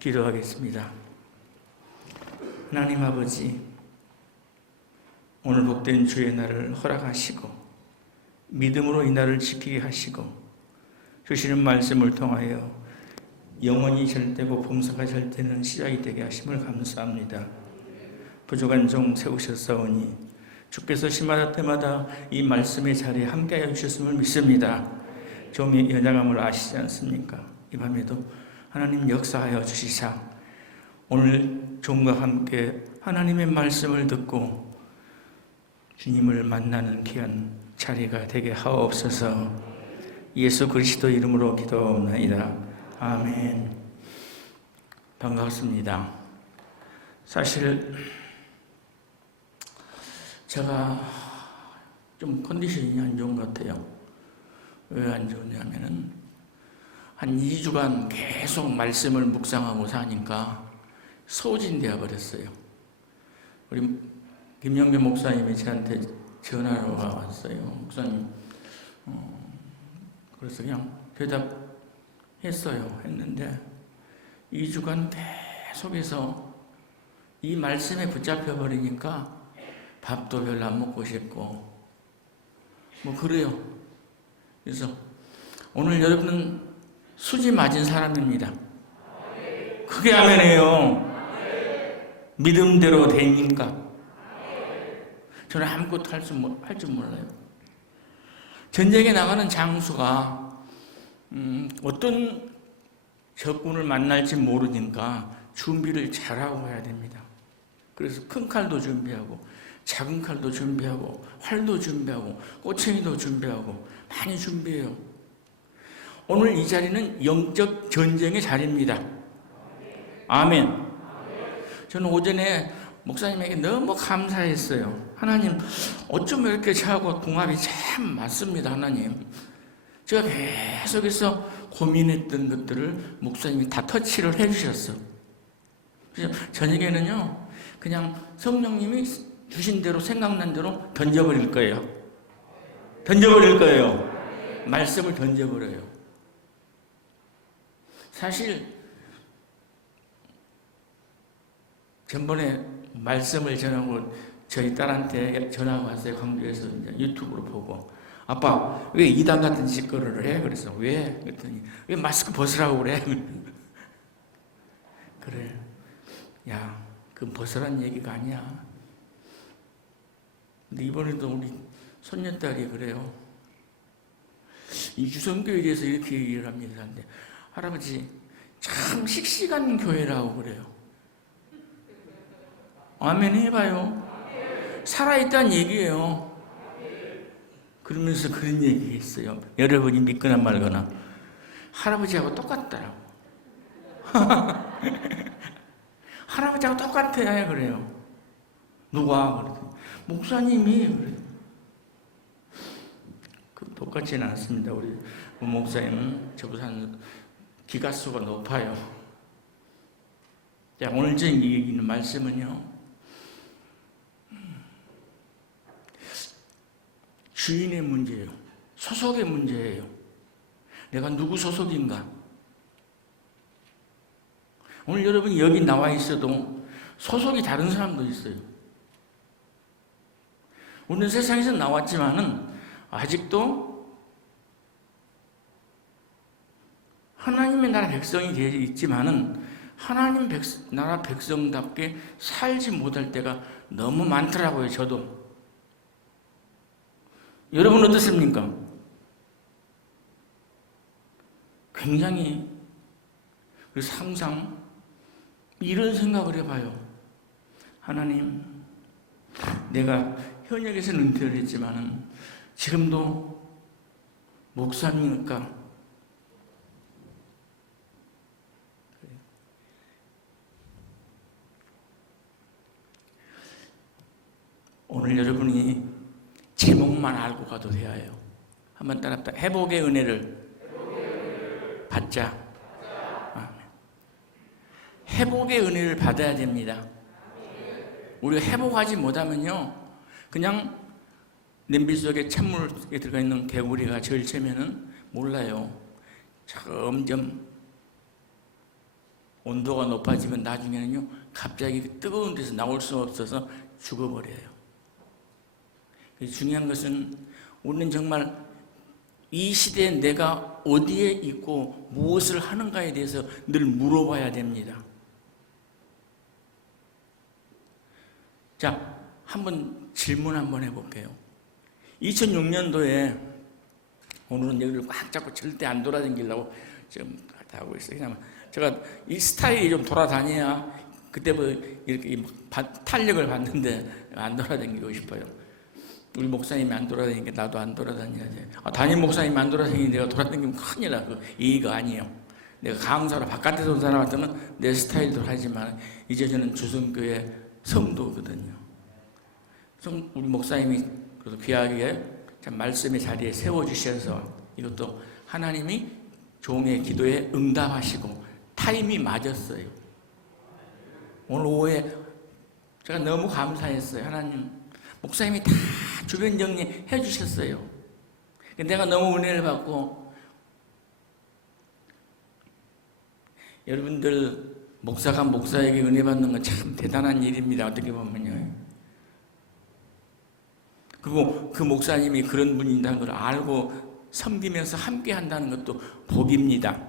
기도하겠습니다. 하나님 아버지, 오늘 복된 주의 날을 허락하시고 믿음으로 이 날을 지키게 하시고 주시는 말씀을 통하여 영원히 절대고 범사가 절대는 시작이 되게 하심을 감사합니다. 부족한 종 세우셨사오니 주께서 시마다 때마다 이 말씀의 자리에 함께하여 주셨음을 믿습니다. 종의 연약함을 아시지 않습니까? 이 밤에도 하나님 역사하여 주시사 오늘 종과 함께 하나님의 말씀을 듣고 주님을 만나는 귀한 자리가 되게 하옵소서. 예수 그리스도 이름으로 기도하옵나이다. 아멘. 반갑습니다. 사실 제가 좀 컨디션이 안 좋은 것 같아요. 왜 안 좋냐면은 한 2주간 계속 말씀을 묵상하고 사니까 소진되어 버렸어요. 우리 김영배 목사님이 저한테 전화가 왔어요. 목사님, 그래서 그냥 대답했어요. 했는데 2주간 계속해서 이 말씀에 붙잡혀 버리니까 밥도 별로 안 먹고 싶고 뭐 그래요. 그래서 오늘 여러분은 수지 맞은 사람입니다. 그게 아멘이에요. 믿음대로 됩니까? 저는 아무것도 할 줄 몰라요. 전쟁에 나가는 장수가 어떤 적군을 만날지 모르니까 준비를 잘하고 해야 됩니다. 그래서 큰 칼도 준비하고 작은 칼도 준비하고 활도 준비하고 꼬챙이도 준비하고 많이 준비해요. 오늘 이 자리는 영적 전쟁의 자리입니다. 아멘. 저는 오전에 목사님에게 너무 감사했어요. 하나님, 어쩜 이렇게 저하고 궁합이 참 맞습니다. 하나님, 제가 계속해서 고민했던 것들을 목사님이 다 터치를 해주셨어. 그래서 저녁에는요, 그냥 성령님이 주신 대로 생각난 대로 던져버릴 거예요. 던져버릴 거예요. 말씀을 던져버려요. 사실 전번에 말씀을 전하고 저희 딸한테 전화가 왔어요. 광주에서 유튜브로 보고, 아빠 왜 이단 같은 짓거리를 해? 그래서 왜? 그랬더니 왜 마스크 벗으라고 그래? 그래, 야, 그건 벗으라는 얘기가 아니야. 근데 이번에도 우리 손녀딸이 그래요. 이 유성교회에 대해서 이렇게 얘기를 합니다. 근데 할아버지, 참 씩씩한 교회라고 그래요. 아멘 해봐요. 살아있다는 얘기예요. 그러면서 그런 얘기 했어요. 여러분이 믿거나 말거나 할아버지하고 똑같더라고. 할아버지하고 똑같아야 그래요. 누가? 그래서 목사님이 그래요. 똑같지는 않습니다. 우리 목사님은 저보다 한 기가수가 높아요. 자, 오늘 제 얘기는 말씀은요, 주인의 문제예요. 소속의 문제예요. 내가 누구 소속인가? 오늘 여러분이 여기 나와 있어도 소속이 다른 사람도 있어요. 우리는 세상에서 나왔지만은 아직도 하나님의 나라 백성이 되어 있지만은 하나님 나라 백성답게 살지 못할 때가 너무 많더라고요. 저도. 여러분 어떻습니까? 굉장히. 그래서 항상 이런 생각을 해봐요. 하나님, 내가 현역에서는 은퇴를 했지만은 지금도 목사님이니까 오늘 여러분이 제목만 알고 가도 돼요. 한번 따라합시다. 회복의 은혜를 받자. 아멘. 회복의 은혜를 받아야 됩니다. 우리가 회복하지 못하면요, 그냥 냄비 속에 찬물에 들어가 있는 개구리가 절체면은 몰라요. 점점 온도가 높아지면 나중에는요, 갑자기 뜨거운 데서 나올 수 없어서 죽어버려요. 중요한 것은 우리는 정말 이 시대에 내가 어디에 있고 무엇을 하는가에 대해서 늘 물어봐야 됩니다. 자, 질문 한번 해볼게요. 2006년도에 오늘은 여기를 꽉 잡고 절대 안 돌아다니려고 지금 다 하고 있어요. 그냥 제가 이 스타일이 좀 돌아다녀야 그때부터 이렇게 탄력을 받는데 안 돌아다니고 싶어요. 우리 목사님이 안 돌아다니니까 나도 안 돌아다녀야지. 담임 목사님이 안 돌아다니니까 내가 돌아다니면 큰일 나. 그 이의가 아니에요. 내가 강사로 바깥에서 온 사람 같으면 내 스타일대로 하지만 이제 저는 주성교회 성도거든요. 우리 목사님이 그래도 귀하게 참 말씀의 자리에 세워주셔서 이것도 하나님이 종의 기도에 응답하시고 타임이 맞았어요. 오늘 오후에 제가 너무 감사했어요. 하나님, 목사님이 다 주변 정리해 주셨어요. 내가 너무 은혜를 받고, 여러분들 목사가 목사에게 은혜 받는 건 참 대단한 일입니다. 어떻게 보면요. 그리고 그 목사님이 그런 분이라는 걸 알고 섬기면서 함께 한다는 것도 복입니다.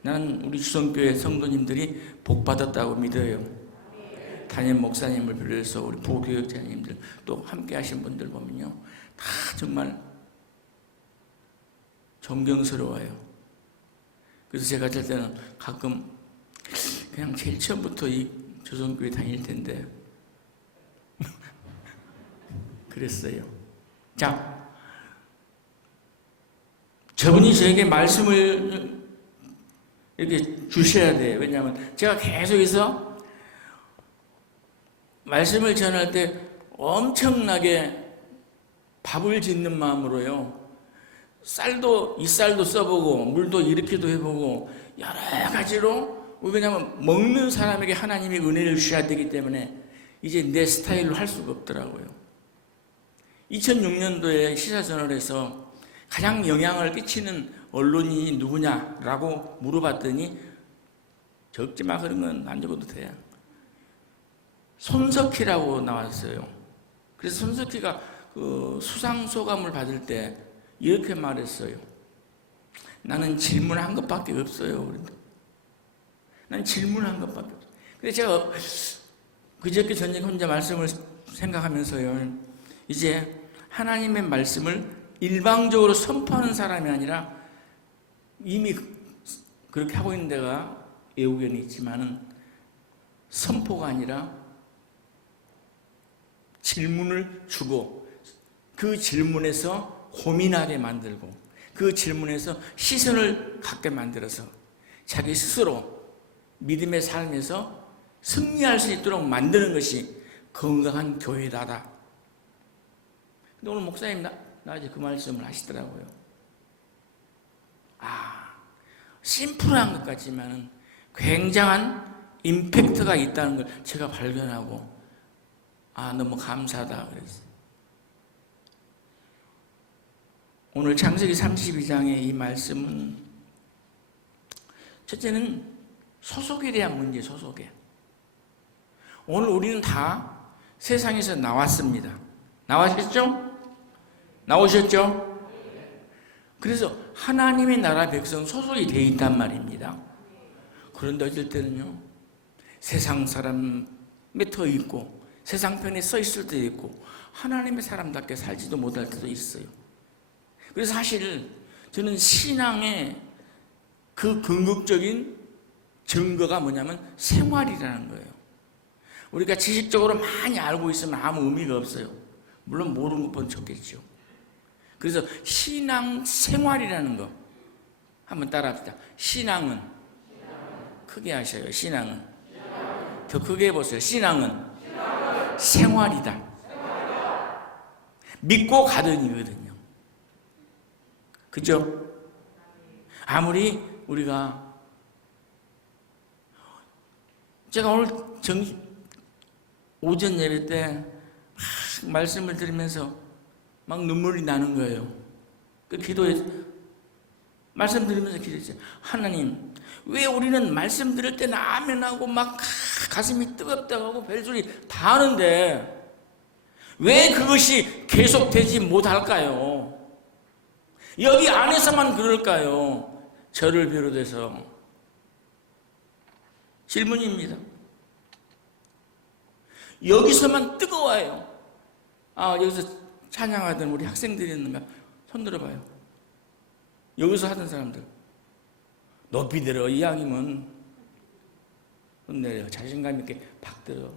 나는 우리 주성교회 성도님들이 복 받았다고 믿어요. 담임 목사님을 비롯해서 우리 부교육자님들 또 함께 하신 분들 보면요, 다 정말 존경스러워요. 그래서 제가 잘 때는 가끔 그냥 제일 처음부터 이 주성교회 다닐 텐데 그랬어요. 자, 저분이 저에게 말씀을 이렇게 주셔야 돼요. 왜냐하면 제가 계속해서 말씀을 전할 때 엄청나게 밥을 짓는 마음으로요, 이 쌀도 써보고 물도 이렇게도 해보고 여러 가지로, 왜냐하면 먹는 사람에게 하나님이 은혜를 주셔야 되기 때문에 이제 내 스타일로 할 수가 없더라고요. 2006년도에 시사저널에서 가장 영향을 끼치는 언론인이 누구냐라고 물어봤더니 적지 마, 그런 건 안 적어도 돼. 손석희라고 나왔어요. 그래서 손석희가 그 수상소감을 받을 때 이렇게 말했어요. 나는 질문한 것밖에 없어요. 난 질문한 것밖에 없어요. 근데 제가 그저께 저녁에 혼자 말씀을 생각하면서요, 이제 하나님의 말씀을 일방적으로 선포하는 사람이 아니라 이미 그렇게 하고 있는 데가 애우견이 있지만은 선포가 아니라 질문을 주고 그 질문에서 고민하게 만들고 그 질문에서 시선을 갖게 만들어서 자기 스스로 믿음의 삶에서 승리할 수 있도록 만드는 것이 건강한 교회다. 근데 오늘 목사님 낮에 그 말씀을 하시더라고요. 심플한 것 같지만 굉장한 임팩트가 있다는 걸 제가 발견하고, 너무 감사하다 그랬어요. 오늘 창세기 32장의 이 말씀은 첫째는 소속에 대한 문제, 소속에. 오늘 우리는 다 세상에서 나왔습니다. 나오셨죠? 그래서 하나님의 나라 백성 소속이 되어 있단 말입니다. 그런데 어쩔 때는요, 세상 사람에 더 있고 세상 편에 서 있을 때도 있고 하나님의 사람답게 살지도 못할 때도 있어요. 그래서 사실 저는 신앙의 그 궁극적인 증거가 뭐냐면 생활이라는 거예요. 우리가 지식적으로 많이 알고 있으면 아무 의미가 없어요. 물론 모르는 것보다 좋겠죠. 그래서 신앙 생활이라는 거 한번 따라합시다. 신앙은 크게 하셔요. 신앙은 더 크게 해보세요. 신앙은 생활이다. 믿고 가든이거든요. 그죠? 아무리 우리가, 제가 오늘 오전 예배 때 말씀을 들으면서 막 눈물이 나는 거예요. 그 기도에 말씀드리면서 기도했어요. 하나님, 왜 우리는 말씀 들을 때는 아멘하고 막 가슴이 뜨겁다고 하고 별소리 다 하는데 왜 그것이 계속되지 못할까요? 여기 안에서만 그럴까요? 저를 비롯해서. 질문입니다. 여기서만 뜨거워요. 여기서 찬양하던 우리 학생들이 있는가? 손 들어봐요. 여기서 하던 사람들. 높이 들어, 이왕이면. 손 내려. 자신감 있게 팍 들어.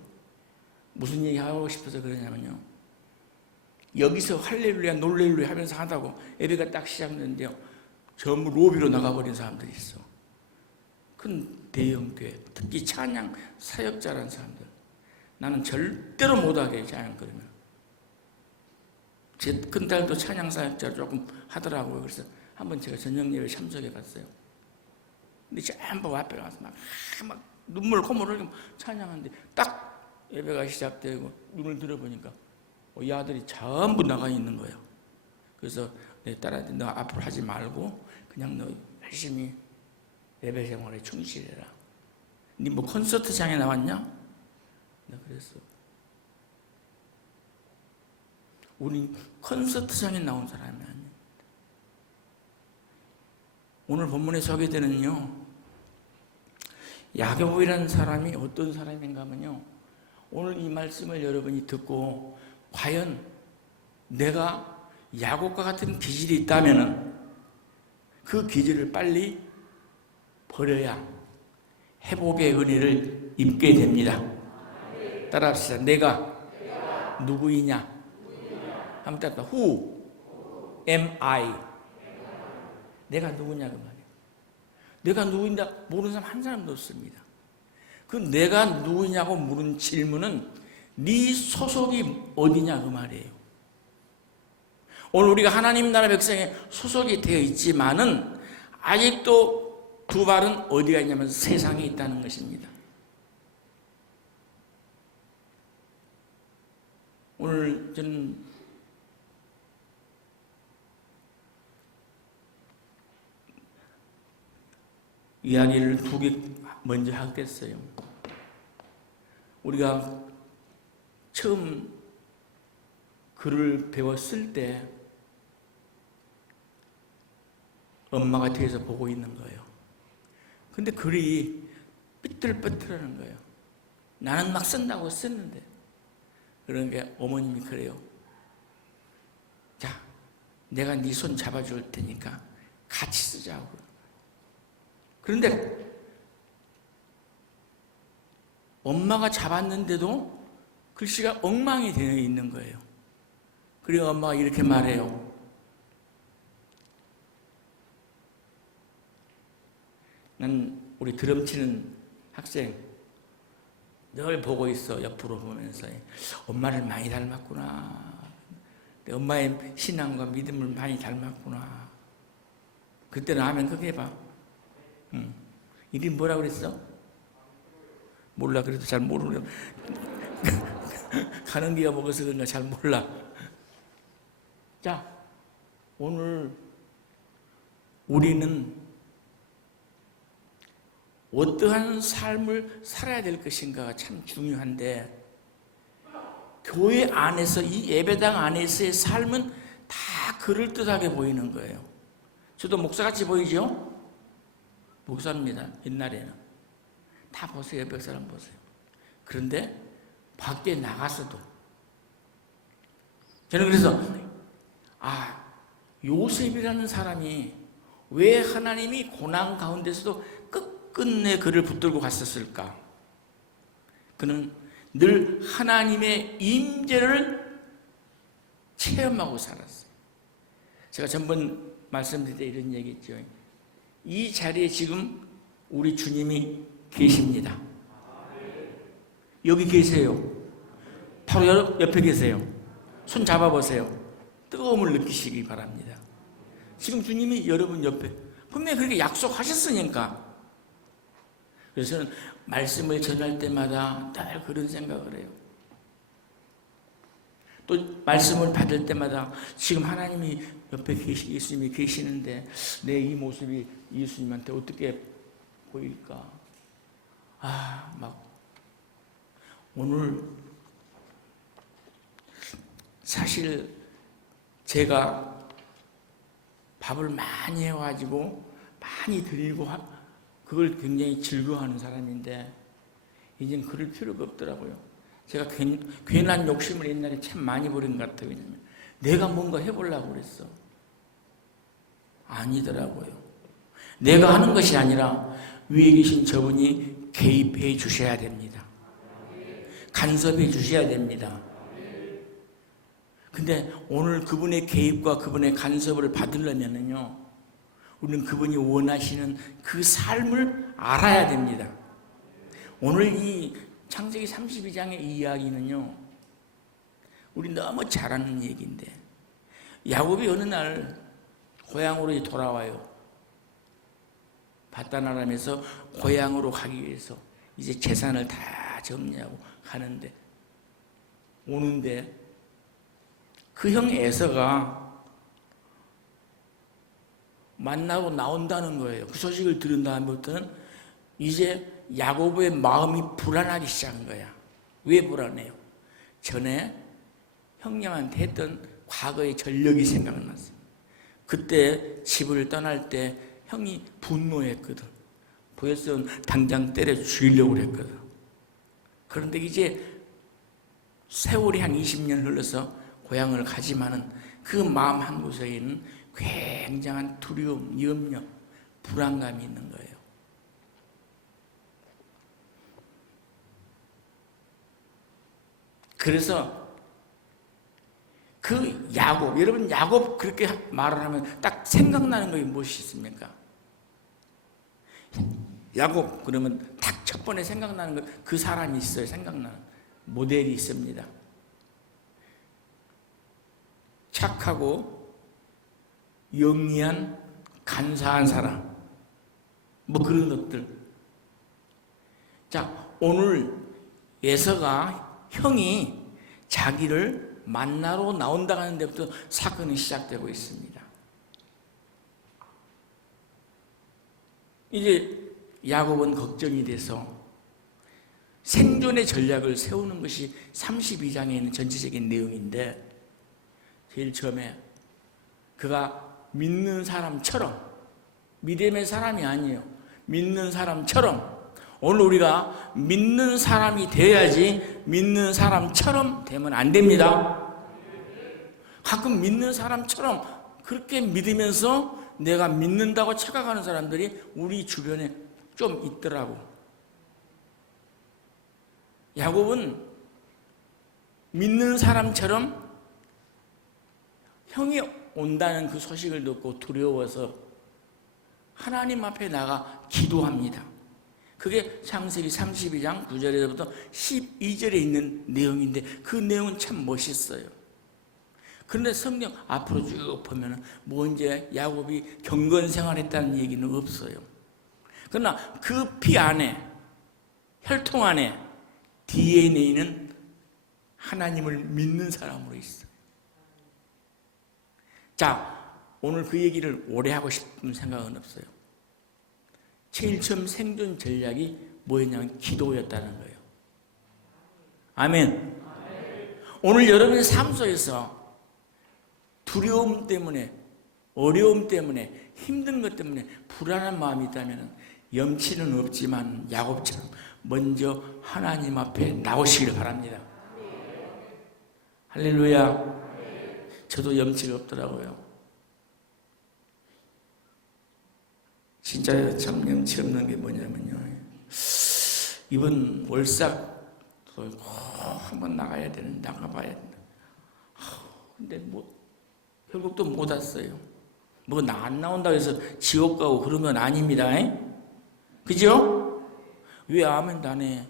무슨 얘기 하고 싶어서 그러냐면요. 여기서 할렐루야, 놀렐루야 하면서 하다고 예배가 딱 시작됐는데요. 전부 로비로 나가버린 사람들이 있어. 큰 대형교회, 특히 찬양 사역자라는 사람들. 나는 절대로 못하게 찬양 그러면. 제 큰딸도 찬양 사역자 조금 하더라고요. 그래서 한번 제가 저녁 예배 참석해 봤어요. 근데 전부 앞에 가서 막 눈물 콧물 흘리고 찬양하는데 딱 예배가 시작되고 눈을 들어보니까 이 아들이 전부 나가 있는 거예요. 그래서 내 딸한테 너 앞으로 하지 말고 그냥 너 열심히 예배 생활에 충실해라. 니 뭐 콘서트장에 나왔냐? 나 그랬어. 우리 콘서트장에 나온 사람이 아니에요. 오늘 본문에 소개되는요, 야고보라는 사람이 어떤 사람인가 하면요, 오늘 이 말씀을 여러분이 듣고 과연 내가 야곱과 같은 기질이 있다면 그 기질을 빨리 버려야 회복의 은혜를 입게 됩니다. 따라합시다. 내가 누구이냐? 한번 따라. Who am I? 내가 누구냐 그 말이에요. 내가 누구냐 모르는 사람 한 사람도 없습니다. 그 내가 누구냐고 물은 질문은 네 소속이 어디냐 그 말이에요. 오늘 우리가 하나님 나라 백성에 소속이 되어 있지만은 아직도 두 발은 어디가 있냐면 세상에 있다는 것입니다. 오늘 저는 이야기를 두 개 먼저 하겠어요. 우리가 처음 글을 배웠을 때 엄마가 뒤에서 보고 있는 거예요. 근데 글이 삐뚤빼뚤하는 거예요. 나는 막 쓴다고 썼는데. 그러니까 어머님이 그래요. 자, 내가 네 손 잡아줄 테니까 같이 쓰자고. 그런데 엄마가 잡았는데도 글씨가 엉망이 되어 있는 거예요. 그리고 엄마가 이렇게 말해요. 난 우리 드럼 치는 학생 늘 보고 있어. 옆으로 보면서 엄마를 많이 닮았구나. 엄마의 신앙과 믿음을 많이 닮았구나. 그때는 하면 크게 해봐. 이름 뭐라고 그랬어? 몰라. 그래도 잘 모르려. 가는 기가 먹어서 그런가 잘 몰라. 자, 오늘 우리는 어떠한 삶을 살아야 될 것인가가 참 중요한데, 교회 안에서 이 예배당 안에서의 삶은 다 그럴듯하게 보이는 거예요. 저도 목사같이 보이죠? 목사입니다. 옛날에는. 다 보세요. 옆에 사람 보세요. 그런데 밖에 나가서도 저는 그래서 요셉이라는 사람이 왜 하나님이 고난 가운데서도 끝끝내 그를 붙들고 갔었을까? 그는 늘 하나님의 임재를 체험하고 살았어요. 제가 전번 말씀드릴 때 이런 얘기 했죠. 이 자리에 지금 우리 주님이 계십니다. 여기 계세요. 바로 옆에 계세요. 손 잡아보세요. 뜨거움을 느끼시기 바랍니다. 지금 주님이 여러분 옆에 분명히 그렇게 약속하셨으니까. 그래서 저는 말씀을 전할 때마다 늘 그런 생각을 해요. 또 말씀을 받을 때마다 지금 하나님이 옆에 예수님이 계시는데 내 이 모습이 예수님한테 어떻게 보일까? 막 오늘 사실 제가 밥을 많이 해가지고 많이 드리고 그걸 굉장히 즐거워하는 사람인데 이젠 그럴 필요가 없더라고요. 제가 괜한 욕심을 옛날에 참 많이 부린 것 같아요. 왜냐면 내가 뭔가 해보려고 그랬어. 아니더라고요. 내가 하는 것이 아니라 위에 계신 저분이 개입해 주셔야 됩니다. 간섭해 주셔야 됩니다. 근데 오늘 그분의 개입과 그분의 간섭을 받으려면요, 우리는 그분이 원하시는 그 삶을 알아야 됩니다. 오늘 이 창세기 32장의 이 이야기는요, 우리 너무 잘 아는 얘기인데, 야곱이 어느 날 고향으로 돌아와요. 바다나람에서 고향으로 가기 위해서 이제 재산을 다 정리하고 가는데, 오는데 그 형 에서가 만나고 나온다는 거예요. 그 소식을 들은 다음부터는 이제 야곱의 마음이 불안하기 시작한 거야. 왜 불안해요? 전에 형님한테 했던 과거의 전력이 생각났어. 그때 집을 떠날 때 형이 분노했거든. 보였으면 당장 때려 죽이려고 했거든. 그런데 이제 세월이 한 20년 흘러서 고향을 가지만은 그 마음 한 구석에는 굉장한 두려움, 염려, 불안감이 있는 거예요. 그래서 그 야곱, 여러분 야곱 그렇게 말을 하면 딱 생각나는 것이 무엇이 있습니까? 야곱 그러면 딱 첫 번에 생각나는 것, 그 사람이 있어요. 생각나는 모델이 있습니다. 착하고 영리한 간사한 사람, 뭐 그런 것들. 자, 오늘 에서가 형이 자기를 만나러 나온다 하는 데부터 사건이 시작되고 있습니다. 이제 야곱은 걱정이 돼서 생존의 전략을 세우는 것이 32장에 있는 전체적인 내용인데, 제일 처음에 그가 믿는 사람처럼, 믿음의 사람이 아니에요. 믿는 사람처럼, 오늘 우리가 믿는 사람이 돼야지 믿는 사람처럼 되면 안 됩니다. 가끔 믿는 사람처럼 그렇게 믿으면서 내가 믿는다고 착각하는 사람들이 우리 주변에 좀 있더라고. 야곱은 믿는 사람처럼 형이 온다는 그 소식을 듣고 두려워서 하나님 앞에 나가 기도합니다. 그게 창세기 32장 9절에서부터 12절에 있는 내용인데 그 내용은 참 멋있어요. 그런데 성경 앞으로 쭉 보면 뭐 이제 야곱이 경건 생활했다는 얘기는 없어요. 그러나 그 피 안에, 혈통 안에 DNA는 하나님을 믿는 사람으로 있어요. 자, 오늘 그 얘기를 오래 하고 싶은 생각은 없어요. 제일 처음 생존 전략이 뭐였냐면 기도였다는 거예요. 아멘. 오늘 여러분의 삶 속에서 두려움 때문에, 어려움 때문에, 힘든 것 때문에 불안한 마음이 있다면 염치는 없지만 야곱처럼 먼저 하나님 앞에 나오시길 바랍니다. 할렐루야. 저도 염치가 없더라고요. 진짜 참 염치 없는 게 뭐냐면요, 이번 월삭 꼭 한번 나가야 되는, 나가봐야 된다. 근데 뭐 결국 또 못 왔어요. 뭐 나 안 나온다고 해서 지옥 가고 그런 건 아닙니다. 그죠? 왜 아멘도 안 해?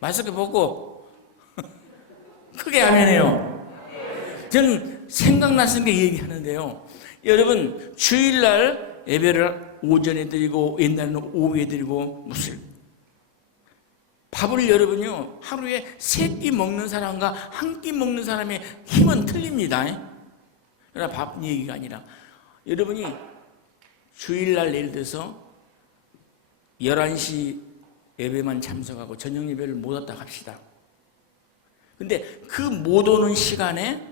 마스크 벗고 크게 아멘해요. 저는 생각났은 게 얘기하는데요. 여러분 주일날 예배를 오전에 드리고 옛날에는 오후에 드리고 무슨 밥을 여러분요, 하루에 3끼 먹는 사람과 1끼 먹는 사람의 힘은 틀립니다. 그러나 밥 얘기가 아니라, 여러분이 주일날 예를 들어서 11시 예배만 참석하고 저녁 예배를 못 왔다 합시다. 근데 그 못 오는 시간에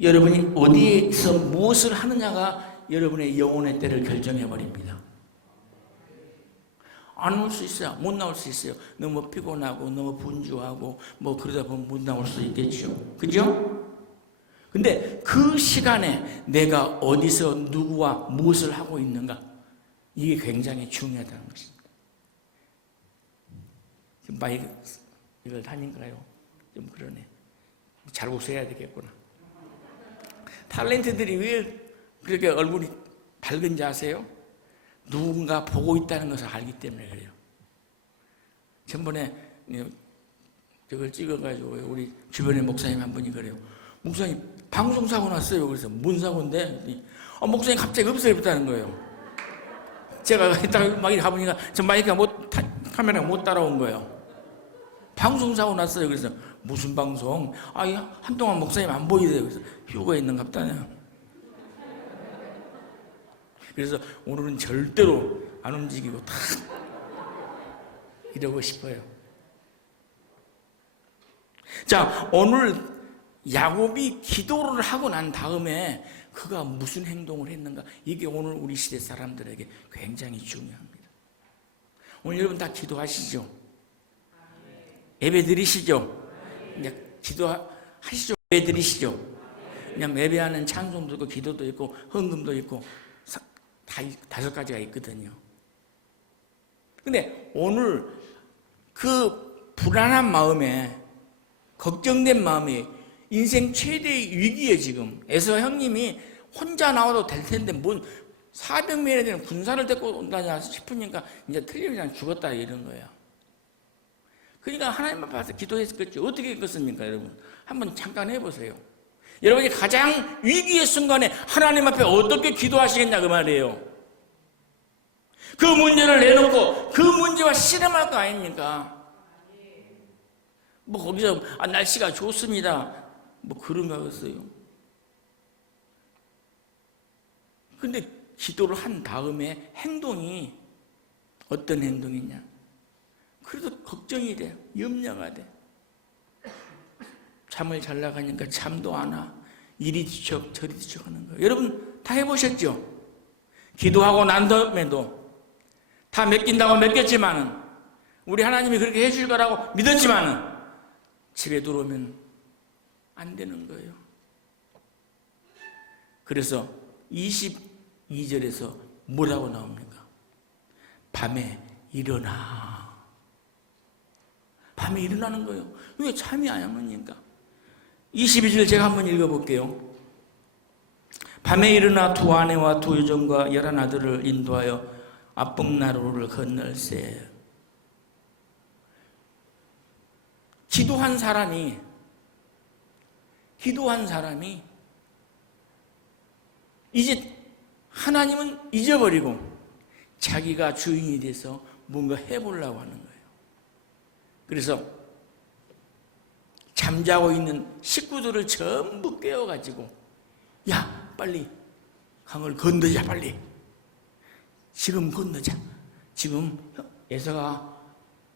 여러분이 어디에서 무엇을 하느냐가 여러분의 영혼의 때를 결정해 버립니다. 안 올 수 있어요. 못 나올 수 있어요. 너무 피곤하고 너무 분주하고 뭐 그러다 보면 못 나올 수 있겠죠. 그죠? 근데 그 시간에 내가 어디서 누구와 무엇을 하고 있는가, 이게 굉장히 중요하다는 것입니다. 지금 마이크 이걸 다닌가요? 좀 그러네. 잘 웃어야 되겠구나. 탤런트들이 왜 그렇게 얼굴이 밝은지 아세요? 누군가 보고 있다는 것을 알기 때문에 그래요. 전번에 저걸 찍어가지고 우리 주변에 목사님 한 분이 그래요. 목사님 방송사고 났어요. 그래서 뭔 사고인데? 목사님 갑자기 없어졌다는 거예요. 제가 딱 막 가보니까 저 마이크가 카메라가 못 따라온 거예요. 방송사고 났어요. 그래서 무슨 방송? 한동안 목사님 안 보이대요. 그래서 휴가에 있는갑다네요. 그래서 오늘은 절대로 안 움직이고 탁 이러고 싶어요. 자, 오늘 야곱이 기도를 하고 난 다음에 그가 무슨 행동을 했는가, 이게 오늘 우리 시대 사람들에게 굉장히 중요합니다. 오늘 여러분 다 기도하시죠? 예배 드리시죠? 이제 기도하시죠? 예배 드리시죠? 그냥 예배하는 찬송도 있고 기도도 있고 헌금도 있고 다 5가지가 있거든요. 근데 오늘 그 불안한 마음에, 걱정된 마음이 인생 최대의 위기에 지금 에서 형님이 혼자 나와도 될 텐데 뭔 400명이나 되는 군사를 데리고 온다냐 싶으니까 이제 틀리면 죽었다 이런 거예요. 그러니까 하나님 앞에서 기도했겠죠. 어떻게 했겠습니까, 여러분? 한번 잠깐 해보세요. 여러분이 가장 위기의 순간에 하나님 앞에 어떻게 기도하시겠냐 그 말이에요. 그 문제를 내놓고 그 문제와 씨름할 거 아닙니까? 뭐 거기서 날씨가 좋습니다, 뭐 그런가 하겠어요. 근데 기도를 한 다음에 행동이 어떤 행동이냐? 그래도 걱정이 돼, 염려가 돼. 잠을 잘 나가니까 잠도 안 와. 이리 뒤척 저리 뒤척 하는 거예요. 여러분 다 해보셨죠? 기도하고 난 다음에도 다 맡긴다고 맡겼지만은, 우리 하나님이 그렇게 해줄 거라고 믿었지만은 집에 들어오면 안 되는 거예요. 그래서 22절에서 뭐라고 나옵니까? 밤에 일어나. 밤에 일어나는 거예요. 왜 잠이 안 오니까? 22절 제가 한번 읽어볼게요. 밤에 일어나 2 아내와 2 여종과 11 아들을 인도하여 압복나루를 건널세. 기도한 사람이 이제 하나님은 잊어버리고 자기가 주인이 돼서 뭔가 해보려고 하는 거예요. 그래서 잠자고 있는 식구들을 전부 깨워가지고, 야 빨리 강을 건너자, 빨리 지금 건너자. 지금 에서가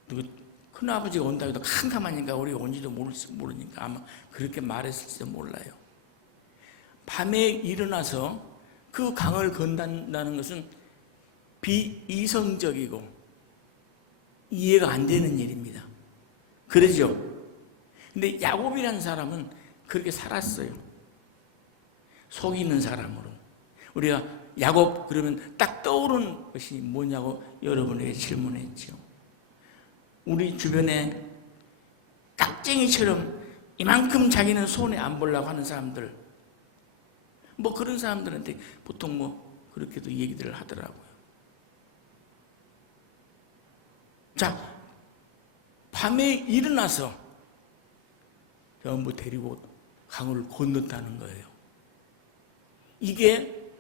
누구 큰아버지가 온다고 해도 캄캄하니까 우리가 온지도 모르니까 아마 그렇게 말했을지도 몰라요. 밤에 일어나서 그 강을 건넌다는 것은 비이성적이고 이해가 안 되는 일입니다. 그러죠? 근데 야곱이라는 사람은 그렇게 살았어요. 속이는 사람으로. 우리가 야곱 그러면 딱 떠오르는 것이 뭐냐고 여러분에게 질문했죠. 우리 주변에 깍쟁이처럼 이만큼 자기는 손에 안 보려고 하는 사람들, 뭐 그런 사람들한테 보통 뭐 그렇게도 얘기들을 하더라고요. 자, 밤에 일어나서 전부 데리고 강을 건넜다는 거예요. 이게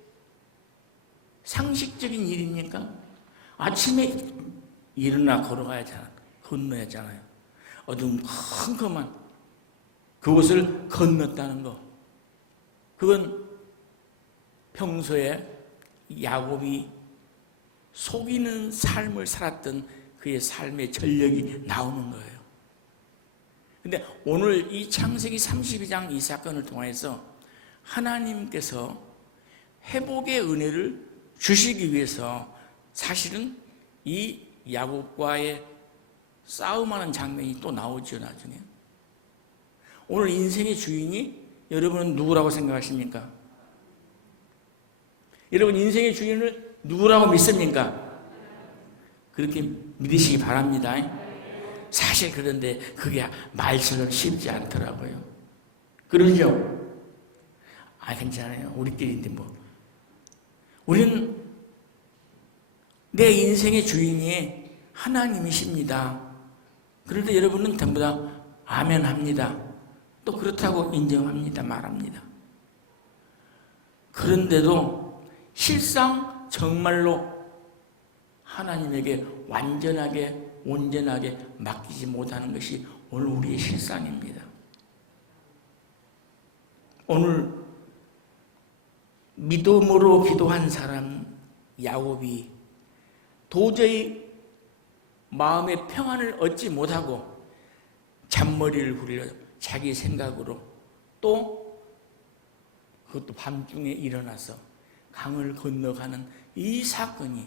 상식적인 일입니까? 아침에 일어나 걸어가야잖아. 건너야잖아요. 어둠 컴컴한 그곳을 건넜다는 거. 그건 평소에 야곱이 속이는 삶을 살았던 그의 삶의 전력이 나오는 거예요. 근데 오늘 이 창세기 32장 이 사건을 통해서 하나님께서 회복의 은혜를 주시기 위해서 사실은 이 야곱과의 싸움하는 장면이 또 나오죠, 나중에. 오늘 인생의 주인이 여러분은 누구라고 생각하십니까? 여러분 인생의 주인을 누구라고 믿습니까? 그렇게 믿으시기 바랍니다. 사실 그런데 그게 말처럼 쉽지 않더라고요. 그러죠? 괜찮아요. 우리끼리인데 뭐. 우리는 내 인생의 주인이 하나님이십니다. 그런데 여러분은 전부 다 아멘 합니다. 또 그렇다고 인정합니다. 말합니다. 그런데도 실상 정말로 하나님에게 완전하게 온전하게 맡기지 못하는 것이 오늘 우리의 실상입니다. 오늘 믿음으로 기도한 사람 야곱이 도저히 마음의 평안을 얻지 못하고 잔머리를 굴려 자기 생각으로 또 그것도 밤중에 일어나서 강을 건너가는 이 사건이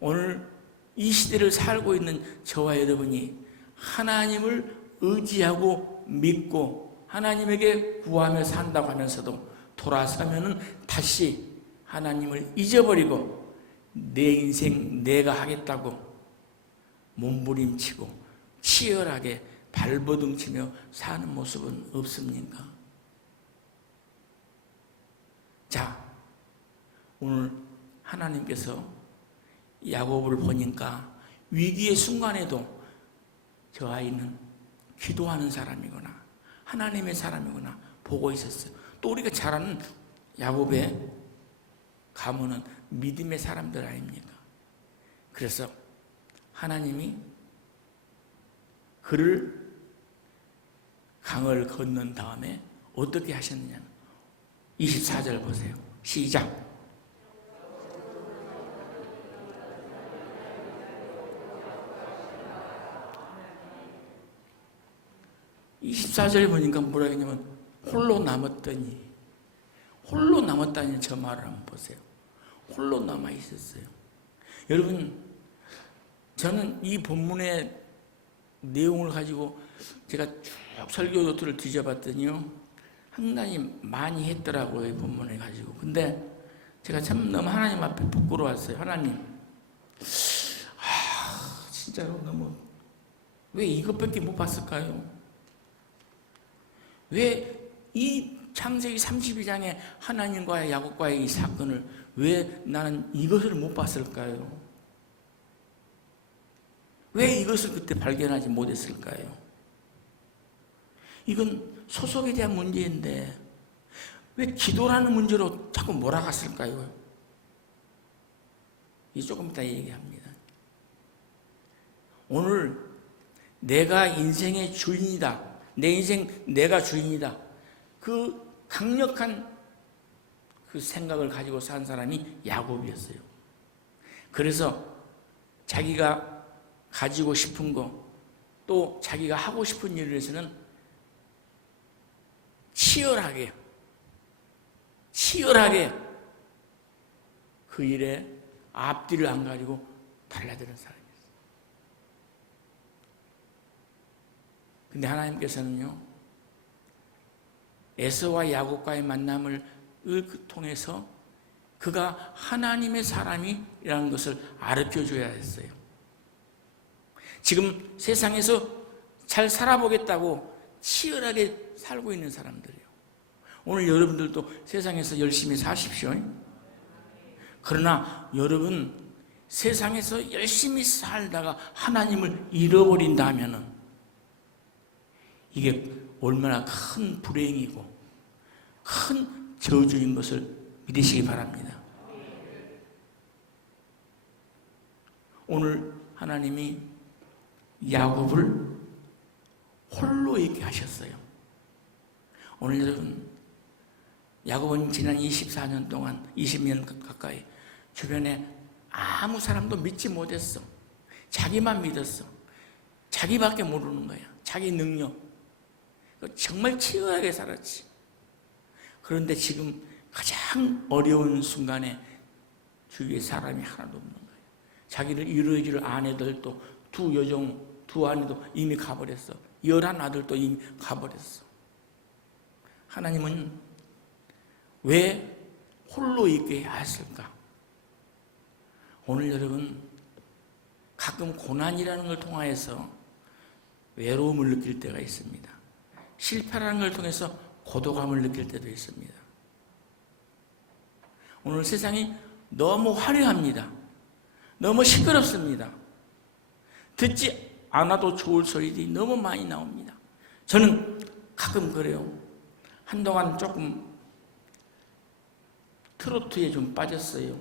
오늘 이 시대를 살고 있는 저와 여러분이 하나님을 의지하고 믿고 하나님에게 구하며 산다고 하면서도 돌아서면은 다시 하나님을 잊어버리고 내 인생 내가 하겠다고 몸부림치고 치열하게 발버둥치며 사는 모습은 없습니까? 자, 오늘 하나님께서 야곱을 보니까 위기의 순간에도 저 아이는 기도하는 사람이구나 하나님의 사람이구나 보고 있었어요. 또 우리가 잘 아는 야곱의 가문은 믿음의 사람들 아닙니까? 그래서 하나님이 그를 강을 건넌 다음에 어떻게 하셨느냐 24절 보세요. 시작. 24절에 보니까 뭐라 했냐면 홀로 남았다니 저 말을 한번 보세요. 홀로 남아 있었어요. 여러분 저는 이 본문의 내용을 가지고 제가 쭉 설교 노트를 뒤져봤더니요 상당히 많이 했더라고요. 이 본문을 가지고. 근데 제가 참 너무 하나님 앞에 부끄러웠어요. 하나님 진짜로 너무 왜 이것밖에 못 봤을까요? 왜 이 창세기 32장의 하나님과의 야곱과의 이 사건을 왜 나는 이것을 못 봤을까요? 왜 이것을 그때 발견하지 못했을까요? 이건 소속에 대한 문제인데 왜 기도라는 문제로 자꾸 몰아갔을까요? 이 조금 이따 얘기합니다. 오늘 내가 인생의 주인이다. 내 인생 내가 주인이다. 그 강력한 그 생각을 가지고 산 사람이 야곱이었어요. 그래서 자기가 가지고 싶은 거 또 자기가 하고 싶은 일을 위해서는 치열하게 그 일에 앞뒤를 안 가리고 달라드는 사람이었어요. 근데 하나님께서는요 에서와 야곱과의 만남을 통해서 그가 하나님의 사람이라는 것을 가르쳐줘야 했어요. 지금 세상에서 잘 살아보겠다고 치열하게 살고 있는 사람들이에요. 오늘 여러분들도 세상에서 열심히 사십시오. 그러나 여러분 세상에서 열심히 살다가 하나님을 잃어버린다면 이게 얼마나 큰 불행이고 큰 저주인 것을 믿으시기 바랍니다. 오늘 하나님이 야곱을 홀로 있게 하셨어요. 오늘 여러분, 야곱은 지난 24년 동안, 20년 가까이 주변에 아무 사람도 믿지 못했어. 자기만 믿었어. 자기밖에 모르는 거야. 자기 능력. 정말 치열하게 살았지. 그런데 지금 가장 어려운 순간에 주위에 사람이 하나도 없는 거예요. 자기를 이루어질 아내들도, 두 여종, 두 아내도 이미 가버렸어. 11아들도 이미 가버렸어. 하나님은 왜 홀로 있게 하실까? 오늘 여러분, 가끔 고난이라는 걸 통하여서 외로움을 느낄 때가 있습니다. 실패라는 걸 통해서 고독함을 느낄 때도 있습니다. 오늘 세상이 너무 화려합니다. 너무 시끄럽습니다. 듣지 않아도 좋을 소리들이 너무 많이 나옵니다. 저는 가끔 그래요. 한동안 조금 트로트에 좀 빠졌어요.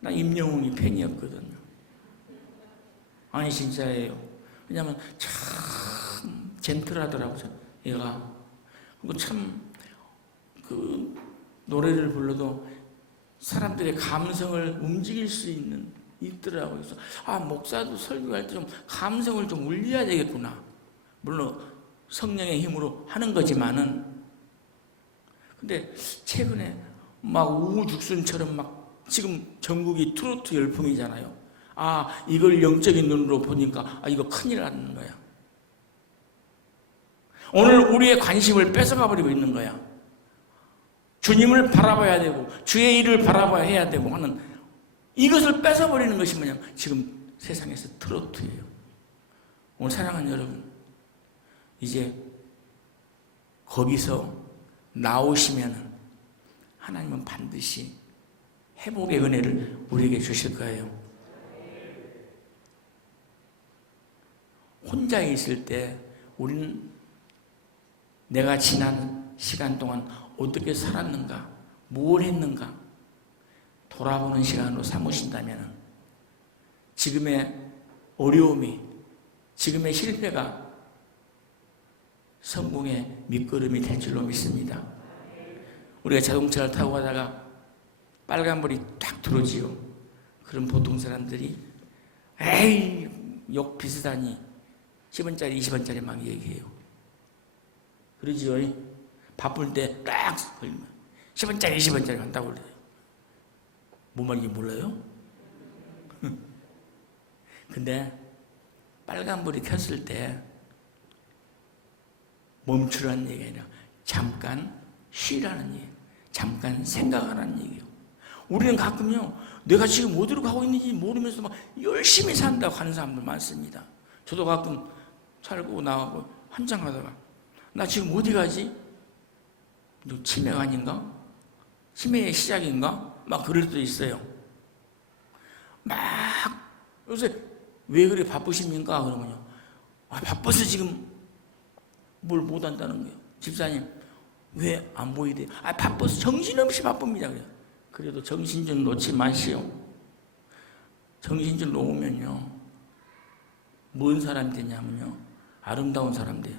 나 임영웅이 팬이었거든요. 아니 진짜예요. 왜냐하면 참 젠틀하더라고요. 얘가. 그리고 참 그 노래를 불러도 사람들의 감성을 움직일 수 있더라고요. 그래서 목사도 설교할 때 좀 감성을 좀 울려야 되겠구나. 물론 성령의 힘으로 하는 거지만은, 근데 최근에 막 우후죽순처럼 막 지금 전국이 트로트 열풍이잖아요. 이걸 영적인 눈으로 보니까 이거 큰일 나는 거야. 오늘 우리의 관심을 뺏어가 버리고 있는 거야. 주님을 바라봐야 되고 주의 일을 바라봐야 해야 되고 하는 이것을 뺏어버리는 것이 뭐냐면 지금 세상에서 트로트예요. 오늘 사랑하는 여러분, 이제 거기서 나오시면 하나님은 반드시 회복의 은혜를 우리에게 주실 거예요. 혼자 있을 때 우리는 내가 지난 시간 동안 어떻게 살았는가, 뭘 했는가 돌아보는 시간으로 삼으신다면 지금의 어려움이, 지금의 실패가 성공의 밑거름이 될 줄로 믿습니다. 우리가 자동차를 타고 가다가 빨간불이 딱 들어오지요. 그럼 보통 사람들이 에이 욕 비슷하니 10원짜리 20원짜리 막 얘기해요. 그러지요. 바쁠 때 딱 걸리면 10원짜리 20원짜리 한다고 그래요. 뭔 말인지 몰라요? 근데 빨간불이 켰을 때 멈추라는 얘기가 아니라 잠깐 쉬라는 얘기예요. 잠깐 생각하라는 얘기예요. 우리는 가끔요, 내가 지금 어디로 가고 있는지 모르면서 막 열심히 산다고 하는 사람들 많습니다. 저도 가끔 살고 나가고 한참 가다가 나 지금 어디 가지? 치매가 아닌가? 치매의 시작인가? 막 그럴 수도 있어요. 막 요새 왜 그래 바쁘십니까? 그러면요, 바빠서 지금 뭘 못한다는 거예요. 집사님 왜 안 보이대요? 바빠서 정신없이 바쁩니다. 그래요. 그래도 정신 좀 놓지 마시오. 정신 좀 놓으면요, 뭔 사람이 되냐면요, 아름다운 사람 돼요.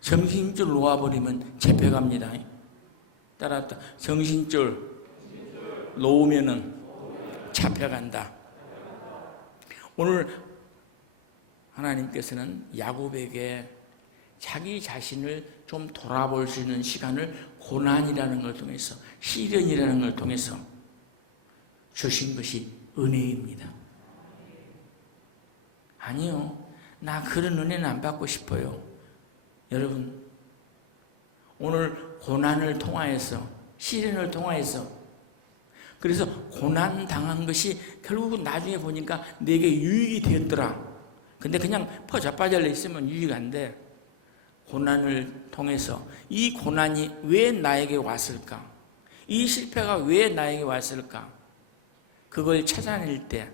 정신줄 놓아버리면 잡혀갑니다. 따라합다. 정신줄 놓으면은 잡혀간다. 오늘 하나님께서는 야곱에게 자기 자신을 좀 돌아볼 수 있는 시간을 고난이라는 걸 통해서, 시련이라는 걸 통해서 주신 것이 은혜입니다. 아니요, 나 그런 은혜는 안 받고 싶어요. 여러분, 오늘 고난을 통하여서, 시련을 통하여서, 그래서 고난 당한 것이 결국은 나중에 보니까 내게 유익이 되었더라. 근데 그냥 퍼자빠져 있으면 유익 안 돼. 고난을 통해서 이 고난이 왜 나에게 왔을까? 이 실패가 왜 나에게 왔을까? 그걸 찾아낼 때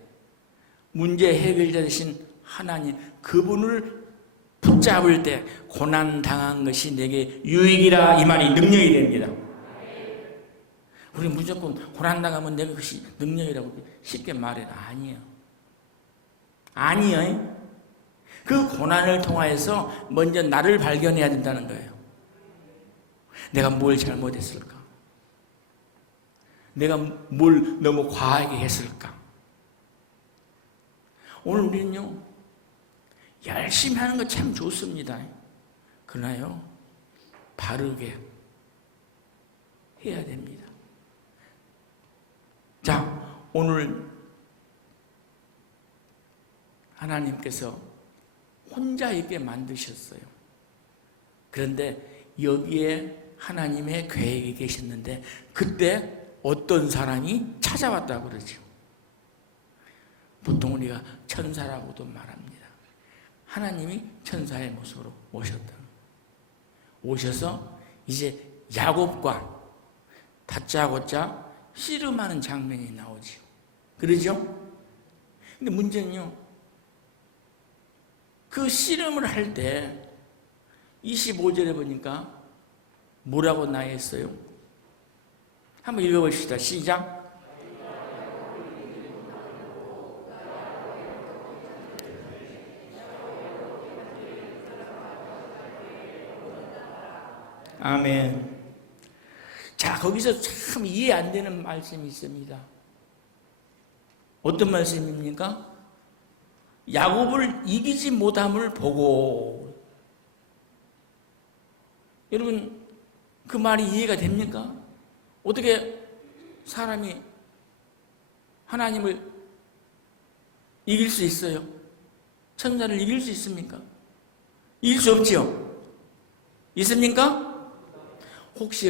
문제 해결자 되신 하나님, 그분을 붙잡을 때 고난 당한 것이 내게 유익이라, 이 말이 능력이 됩니다. 우리 무조건 고난 당하면 내가 그것이 능력이라고 쉽게 말해라. 아니에요. 아니요. 그 고난을 통하여서 먼저 나를 발견해야 된다는 거예요. 내가 뭘 잘못했을까? 내가 뭘 너무 과하게 했을까? 오늘 우리는요, 열심히 하는 거 참 좋습니다. 그러나요, 바르게 해야 됩니다. 자, 오늘 하나님께서 혼자 있게 만드셨어요. 그런데 여기에 하나님의 계획이 계셨는데 그때 어떤 사람이 찾아왔다고 그러죠. 보통 우리가 천사라고도 말합니다. 하나님이 천사의 모습으로 오셔서 이제 야곱과 다짜고짜 씨름하는 장면이 나오죠. 그러죠? 근데 문제는요, 그 씨름을 할 때 25절에 보니까 뭐라고 나했어요? 한번 읽어봅시다. 시작. 아멘. 자, 거기서 참 이해 안 되는 말씀이 있습니다. 어떤 말씀입니까? 야곱을 이기지 못함을 보고. 여러분, 그 말이 이해가 됩니까? 어떻게 사람이 하나님을 이길 수 있어요? 천사를 이길 수 있습니까? 이길 수 없죠? 있습니까? 혹시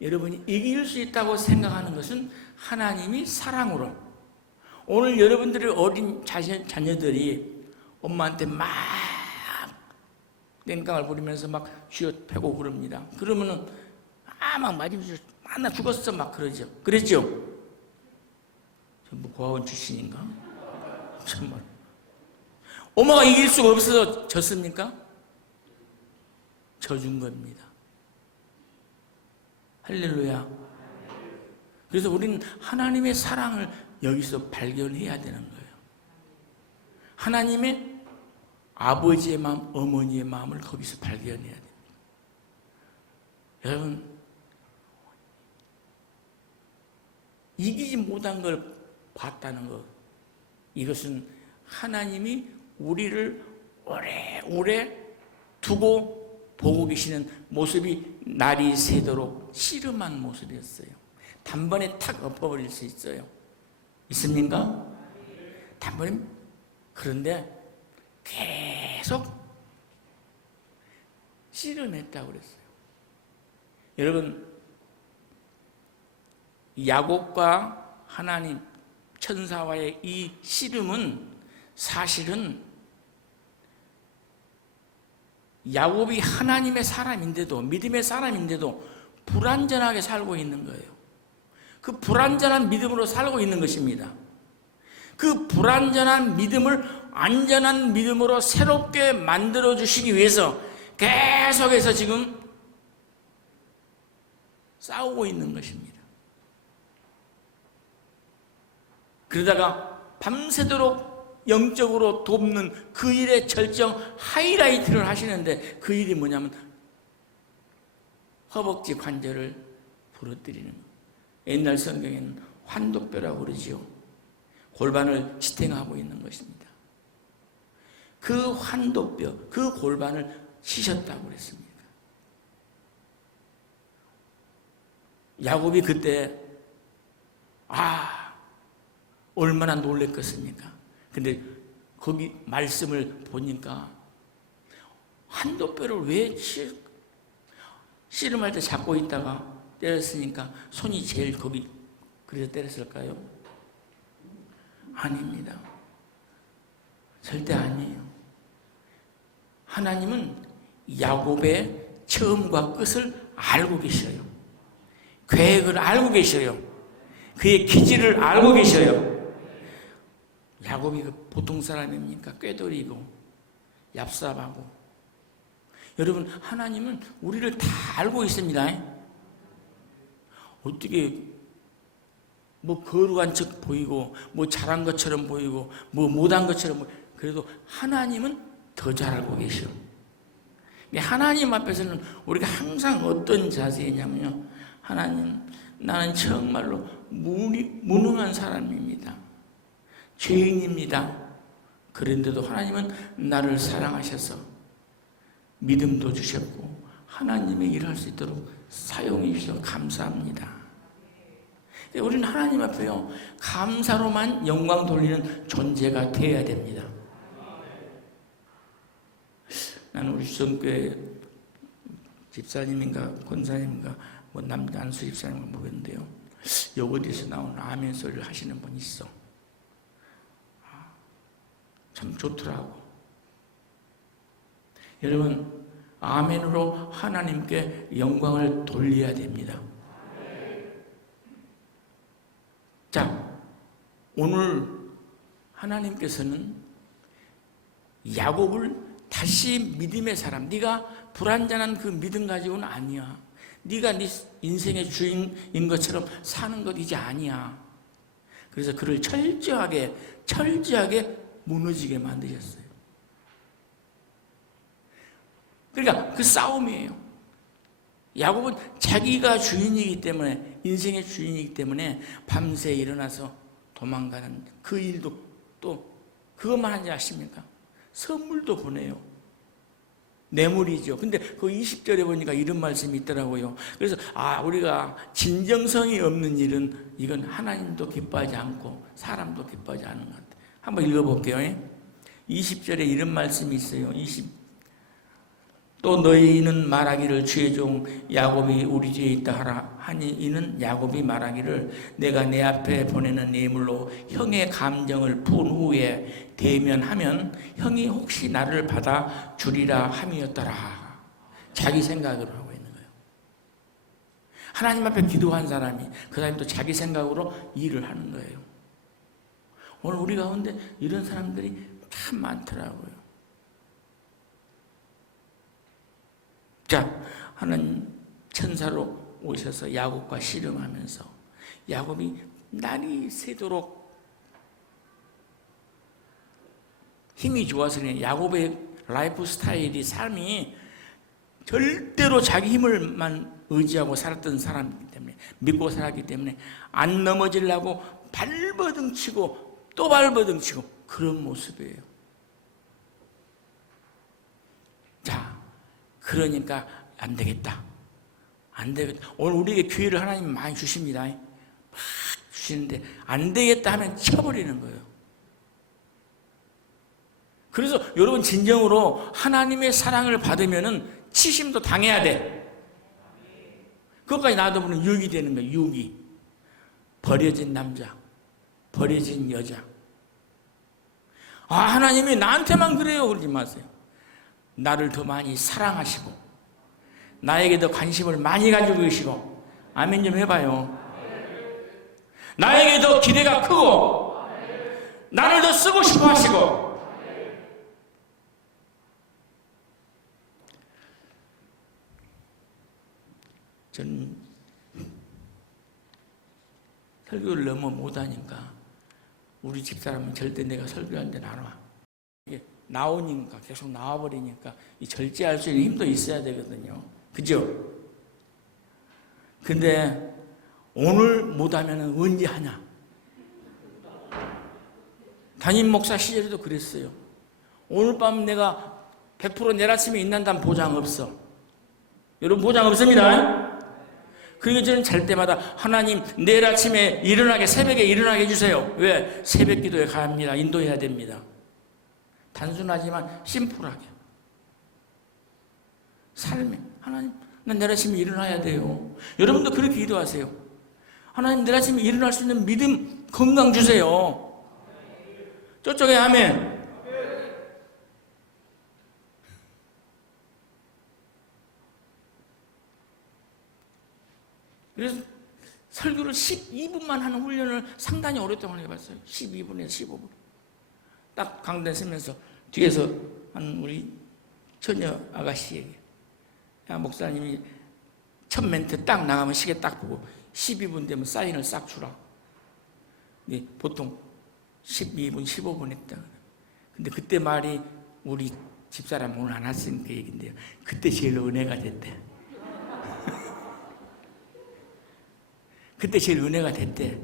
여러분이 이길 수 있다고 생각하는 것은 하나님이 사랑으로, 오늘 여러분들의 어린 자녀들이 엄마한테 막 땡깡을 부리면서 막 쥐어패고 그럽니다. 그러면은 막 맞으면서 나 죽었어 막 그러죠. 그랬죠? 뭐 고아원 출신인가? 정말 엄마가 이길 수가 없어서 졌습니까? 져준 겁니다. 할렐루야. 그래서 우리는 하나님의 사랑을 여기서 발견해야 되는 거예요. 하나님의 아버지의 마음, 어머니의 마음을 거기서 발견해야 됩니다. 여러분, 이기지 못한 걸 봤다는 것, 이것은 하나님이 우리를 오래오래 두고 보고 계시는 모습이 날이 새도록 씨름한 모습이었어요. 단번에 탁 엎어버릴 수 있어요. 있습니까? 단번에. 그런데 계속 씨름했다고 그랬어요. 여러분, 야곱과 하나님 천사와의 이 씨름은 사실은 야곱이 하나님의 사람인데도, 믿음의 사람인데도 불완전하게 살고 있는 거예요. 그 불완전한 믿음으로 살고 있는 것입니다. 그 불완전한 믿음을 안전한 믿음으로 새롭게 만들어 주시기 위해서 계속해서 지금 싸우고 있는 것입니다. 그러다가 밤새도록 영적으로 돕는 그 일의 절정 하이라이트를 하시는데, 그 일이 뭐냐면 허벅지 관절을 부러뜨리는 거예요. 옛날 성경에는 환독뼈라고 그러지요. 골반을 지탱하고 있는 것입니다. 그 환독뼈, 그 골반을 치셨다고 그랬습니다. 야곱이 그때 얼마나 놀랬겠습니까? 근데 거기 말씀을 보니까 환도뼈를 왜 씨름할 때 잡고 있다가 때렸으니까 손이 제일 거기, 그래서 때렸을까요? 아닙니다. 절대 아니에요. 하나님은 야곱의 처음과 끝을 알고 계셔요. 계획을 알고 계셔요. 그의 기질을 알고 계셔요. 야곱이 보통 사람입니까? 꾀돌이고 얍삽하고. 여러분, 하나님은 우리를 다 알고 있습니다. 어떻게 뭐 거룩한 척 보이고 뭐 잘한 것처럼 보이고 뭐 못한 것처럼 그래도 하나님은 더 잘 알고 계셔. 하나님 앞에서는 우리가 항상 어떤 자세냐면요, 하나님, 나는 정말로 무능한 사람입니다. 죄인입니다. 그런데도 하나님은 나를 사랑하셔서 믿음도 주셨고 하나님의 일을 할 수 있도록 사용해 주셔서 감사합니다. 우리는 하나님 앞에요, 감사로만 영광 돌리는 존재가 되어야 됩니다. 나는 우리 주성교회 집사님인가 권사님인가 뭐 남단수 집사님인가 모르겠는데요, 여기서 나오는 아멘 소리를 하시는 분이 있어. 참 좋더라고. 여러분, 아멘으로 하나님께 영광을 돌려야 됩니다. 자, 오늘 하나님께서는 야곱을 다시 믿음의 사람, 네가 불완전한 그 믿음 가지고는 아니야, 네가 네 인생의 주인인 것처럼 사는 것 이제 아니야. 그래서 그를 철저하게 무너지게 만드셨어요. 그러니까 그 싸움이에요. 야곱은 자기가 주인이기 때문에, 인생의 주인이기 때문에 밤새 일어나서 도망가는 그 일도, 또 그것만 하지 아십니까? 선물도 보내요. 뇌물이죠. 근데 그 20절에 보니까 이런 말씀이 있더라고요. 그래서 우리가 진정성이 없는 일은 이건 하나님도 기뻐하지 않고 사람도 기뻐하지 않은 것 같아요. 한번 읽어볼게요. 20절에 이런 말씀이 있어요. 또 너희는 말하기를 주의 종 야곱이 우리 뒤에 있다 하라 하니, 이는 야곱이 말하기를 내가 내 앞에 보내는 예물로 형의 감정을 푼 후에 대면하면 형이 혹시 나를 받아 주리라 함이었더라. 자기 생각으로 하고 있는 거예요. 하나님 앞에 기도한 사람이 그 사람이 또 자기 생각으로 일을 하는 거예요. 오늘 우리 가운데 이런 사람들이 참 많더라고요. 자, 하나님 천사로 오셔서 야곱과 씨름하면서 야곱이 날이 새도록 힘이 좋아서 그냥 야곱의 라이프 스타일이, 삶이 절대로 자기 힘을만 의지하고 살았던 사람이기 때문에, 믿고 살았기 때문에 안 넘어지려고 발버둥 치고 또 발버둥 치고 그런 모습이에요. 자, 그러니까 안 되겠다. 오늘 우리에게 기회를 하나님 많이 주십니다. 막 주시는데 안 되겠다 하면 쳐버리는 거예요. 그래서 여러분, 진정으로 하나님의 사랑을 받으면은 치심도 당해야 돼. 그것까지 놔두면 유혹이 되는 거예요. 유혹이. 버려진 남자, 버려진 여자. 하나님이 나한테만 그래요 그러지 마세요. 나를 더 많이 사랑하시고 나에게 더 관심을 많이 가지고 계시고, 아멘 좀 해봐요. 나에게 더 기대가 크고 나를 더 쓰고 싶어 하시고. 전 설교를 너무 못하니까 우리 집사람은 절대 내가 설교하는 데는 안 와. 나오니까, 계속 나와버리니까 이 절제할 수 있는 힘도 있어야 되거든요. 그죠? 근데 오늘 못하면 언제 하냐? 담임 목사 시절에도 그랬어요. 오늘 밤 내가 100% 내일 아침에 있는다는 보장 없어. 여러분, 보장 없습니다. 그러니까 저는 잘 때마다 하나님 내일 아침에 새벽에 일어나게 해주세요. 왜? 새벽 기도에 갑니다. 인도해야 됩니다. 단순하지만 심플하게. 삶에 하나님, 난 내일 아침에 일어나야 돼요. 여러분도 그렇게 기도하세요. 하나님, 내일 아침에 일어날 수 있는 믿음, 건강 주세요. 저쪽에 아멘. 그래서 설교를 12분만 하는 훈련을 상당히 오랫동안 해봤어요. 12분에서 15분. 딱 강단 쓰면서 뒤에서 한 우리 처녀 아가씨에게, 야, 목사님이 첫 멘트 딱 나가면 시계 딱 보고 12분 되면 사인을 싹 주라. 네, 보통 12분, 15분 했다. 근데 그때 말이 우리 집사람 오늘 안 왔으니까 얘기인데요. 그때 제일 은혜가 됐대. 그때 제일 은혜가 됐대.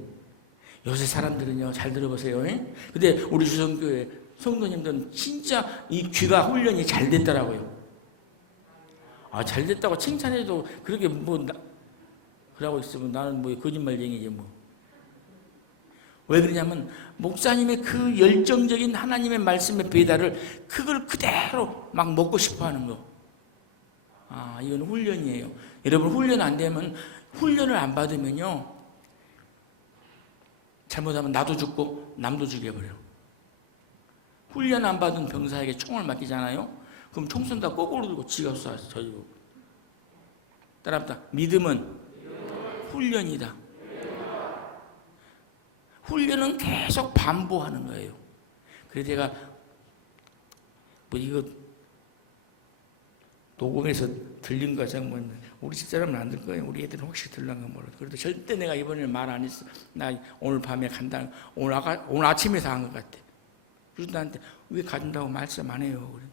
요새 사람들은요, 잘 들어보세요. 근데 우리 주성교회 성도님들은 진짜 이 귀가 훈련이 잘 됐더라고요. 아, 잘 됐다고 칭찬해도 그렇게 그러고 있으면 나는 거짓말쟁이지 뭐. 왜 그러냐면 목사님의 그 열정적인 하나님의 말씀의 배달을 그걸 그대로 막 먹고 싶어 하는 거. 아, 이건 훈련이에요. 여러분 훈련 안 되면, 훈련을 안 받으면요, 잘못하면 나도 죽고 남도 죽여버려. 훈련 안 받은 병사에게 총을 맡기잖아요. 그럼 총 쏜다 거꾸로 들고 지가 쏴 저지고. 따라합니다. 믿음은 훈련이다. 훈련은 계속 반복하는 거예요. 그래서 제가 이거 녹음해서 들린 거 정말 우리 집사람은 안 들 거예요. 우리 애들은 혹시 들란가 모르. 그래도 절대 내가 이번에는 말 안 했어. 나 오늘 밤에 간다. 오늘 아침에서 한 것 같아. 그래서 나한테 왜 간다고 말씀 안 해요? 그래.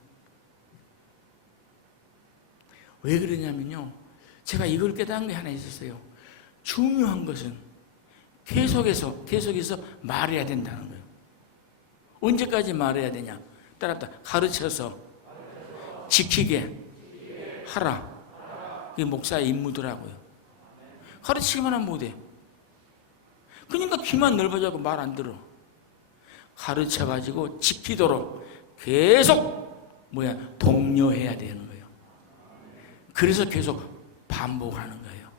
왜 그러냐면요, 제가 이걸 깨달은 게 하나 있었어요. 중요한 것은 계속해서 말해야 된다는 거예요. 언제까지 말해야 되냐? 따라다 가르쳐서 지키게 하라. 이게 목사의 임무더라고요. 가르치기만 하면 못해. 그러니까 귀만 넓어져고 말 안 들어. 가르쳐가지고 지키도록 계속 독려해야 되는 거예요. 그래서 계속 반복하는 거예요.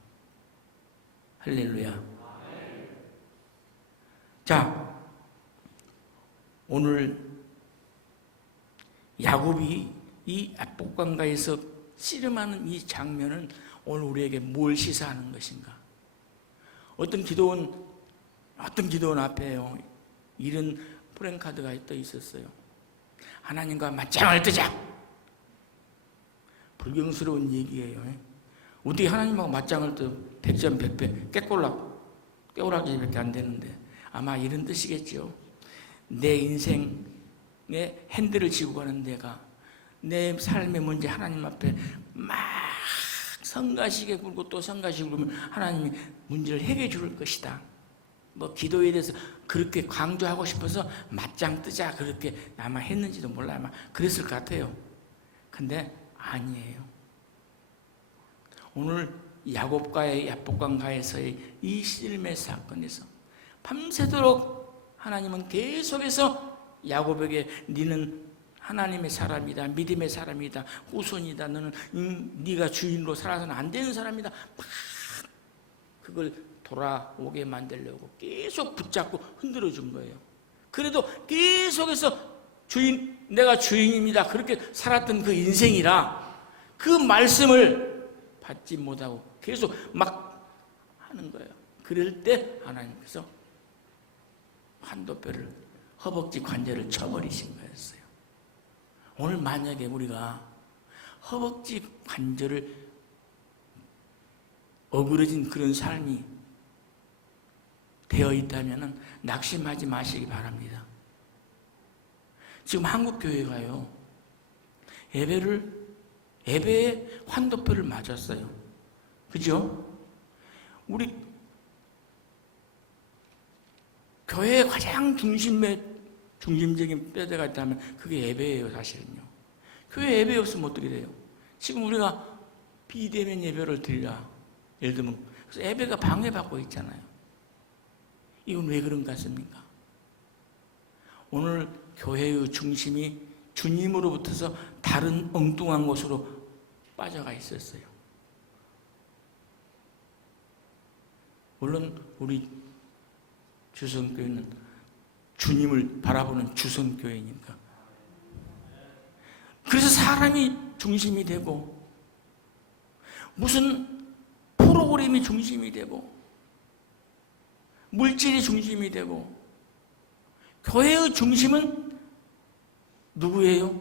할렐루야. 자, 오늘 야곱이 이 압복강가에서 씨름하는 이 장면은 오늘 우리에게 뭘 시사하는 것인가? 어떤 기도원 앞에요, 이런 프랭카드가 떠 있었어요. 하나님과 맞짱을 뜨자. 불경스러운 얘기예요. 어떻게 하나님하고 맞짱을 떠? 100점 100배 깨우락지밖에 안 되는데 아마 이런 뜻이겠죠. 내 인생의 핸들을 쥐고 가는 내가 내 삶의 문제 하나님 앞에 막 성가시게 굴고 또 성가시게 굴면 하나님이 문제를 해결해 줄 것이다. 기도에 대해서 그렇게 강조하고 싶어서 맞짱 뜨자 그렇게 아마 했는지도 몰라요. 아마 그랬을 것 같아요. 근데 아니에요. 오늘 야곱과의 압복강가에서의 이 씨름의 사건에서 밤새도록 하나님은 계속해서 야곱에게 너는 하나님의 사람이다, 믿음의 사람이다, 후손이다, 너는 네가 주인으로 살아서는 안 되는 사람이다, 막 그걸 돌아오게 만들려고 계속 붙잡고 흔들어 준 거예요. 그래도 계속해서 내가 주인입니다, 그렇게 살았던 그 인생이라 그 말씀을 받지 못하고 계속 막 하는 거예요. 그럴 때 하나님께서 환도뼈를, 허벅지 관절을 쳐버리신 거였어요. 오늘 만약에 우리가 허벅지 관절을 어그러진 그런 삶이 되어 있다면 낙심하지 마시기 바랍니다. 지금 한국 교회가요, 예배에 환도뼈를 맞았어요. 그죠? 우리 교회의 가장 중심적인 뼈대가 있다면 그게 예배예요, 사실은요. 교회 예배 없으면 어떻게 돼요? 지금 우리가 비대면 예배를 드리라, 예를 들면, 그래서 예배가 방해받고 있잖아요. 이건 왜 그런 것 같습니까? 오늘 교회의 중심이 주님으로부터서 다른 엉뚱한 곳으로 빠져가 있었어요. 물론 우리 주성교회는 주님을 바라보는 주성교회니까. 그래서 사람이 중심이 되고 무슨 프로그램이 중심이 되고 물질이 중심이 되고, 교회의 중심은 누구예요?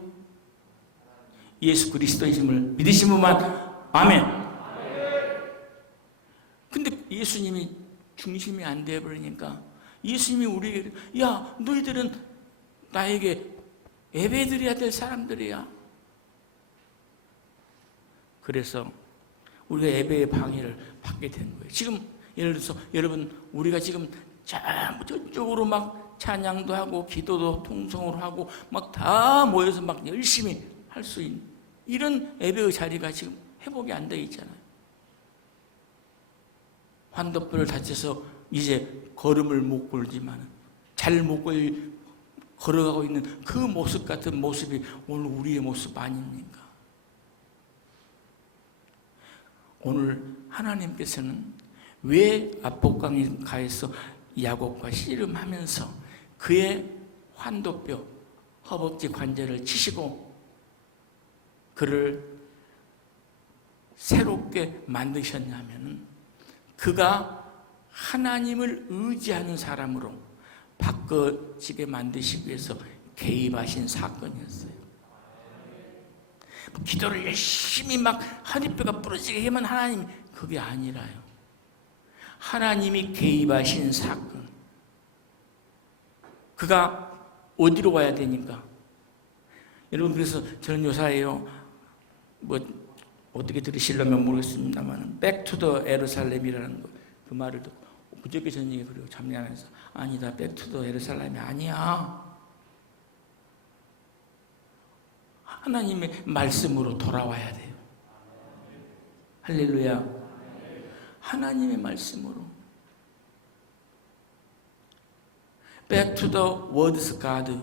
예수 그리스도이심을 믿으신 분만. 아멘. 근데 예수님이 중심이 안 되어버리니까 예수님이 우리에게, 야, 너희들은 나에게 예배드려야 될 사람들이야. 그래서 우리가 예배의 방해를 받게 된 거예요. 지금 예를 들어서 여러분, 우리가 지금 저쪽으로 막 찬양도 하고 기도도 통성으로 하고 막 다 모여서 막 열심히 할 수 있는 이런 예배의 자리가 지금 회복이 안 돼 있잖아요. 환도뼈를 다쳐서 이제 걸음을 못 걸지만 잘 못 걸어가고 있는 그 모습 같은 모습이 오늘 우리의 모습 아닙니까? 오늘 하나님께서는 왜 압복강가에서 야곱과 씨름하면서 그의 환도뼈, 허벅지 관절을 치시고 그를 새롭게 만드셨냐면 그가 하나님을 의지하는 사람으로 바꿔지게 만드시기 위해서 개입하신 사건이었어요. 기도를 열심히 막 허리뼈가 부러지게 하면 하나님, 그게 아니라요. 하나님이 개입하신 사건. 그가 어디로 가야 되니까? 여러분, 그래서 저는 요사이요, 뭐 어떻게 들으시려면 모르겠습니다만 백투더 예루살렘이라는 그 말을 듣고 그저께 저녁에 그리고 잠잠해서 아니다, 백투더 예루살렘이 아니야. 하나님의 말씀으로 돌아와야 돼요. 할렐루야. 하나님의 말씀으로. Back to the words God.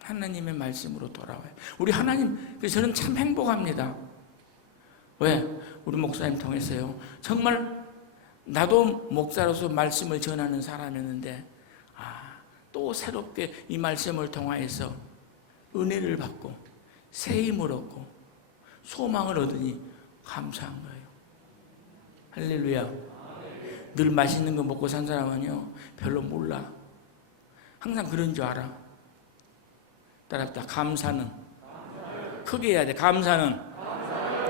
하나님의 말씀으로 돌아와요. 우리 하나님, 그래서 저는 참 행복합니다. 왜? 우리 목사님 통해서요. 정말 나도 목사로서 말씀을 전하는 사람이었는데 또 새롭게 이 말씀을 통하여서 은혜를 받고 새 힘을 얻고 소망을 얻으니 감사한 거예요. 할렐루야. 늘 맛있는 거 먹고 산 사람은요 별로 몰라. 항상 그런 줄 알아. 따라합시다. 감사는 크게 해야 돼. 감사는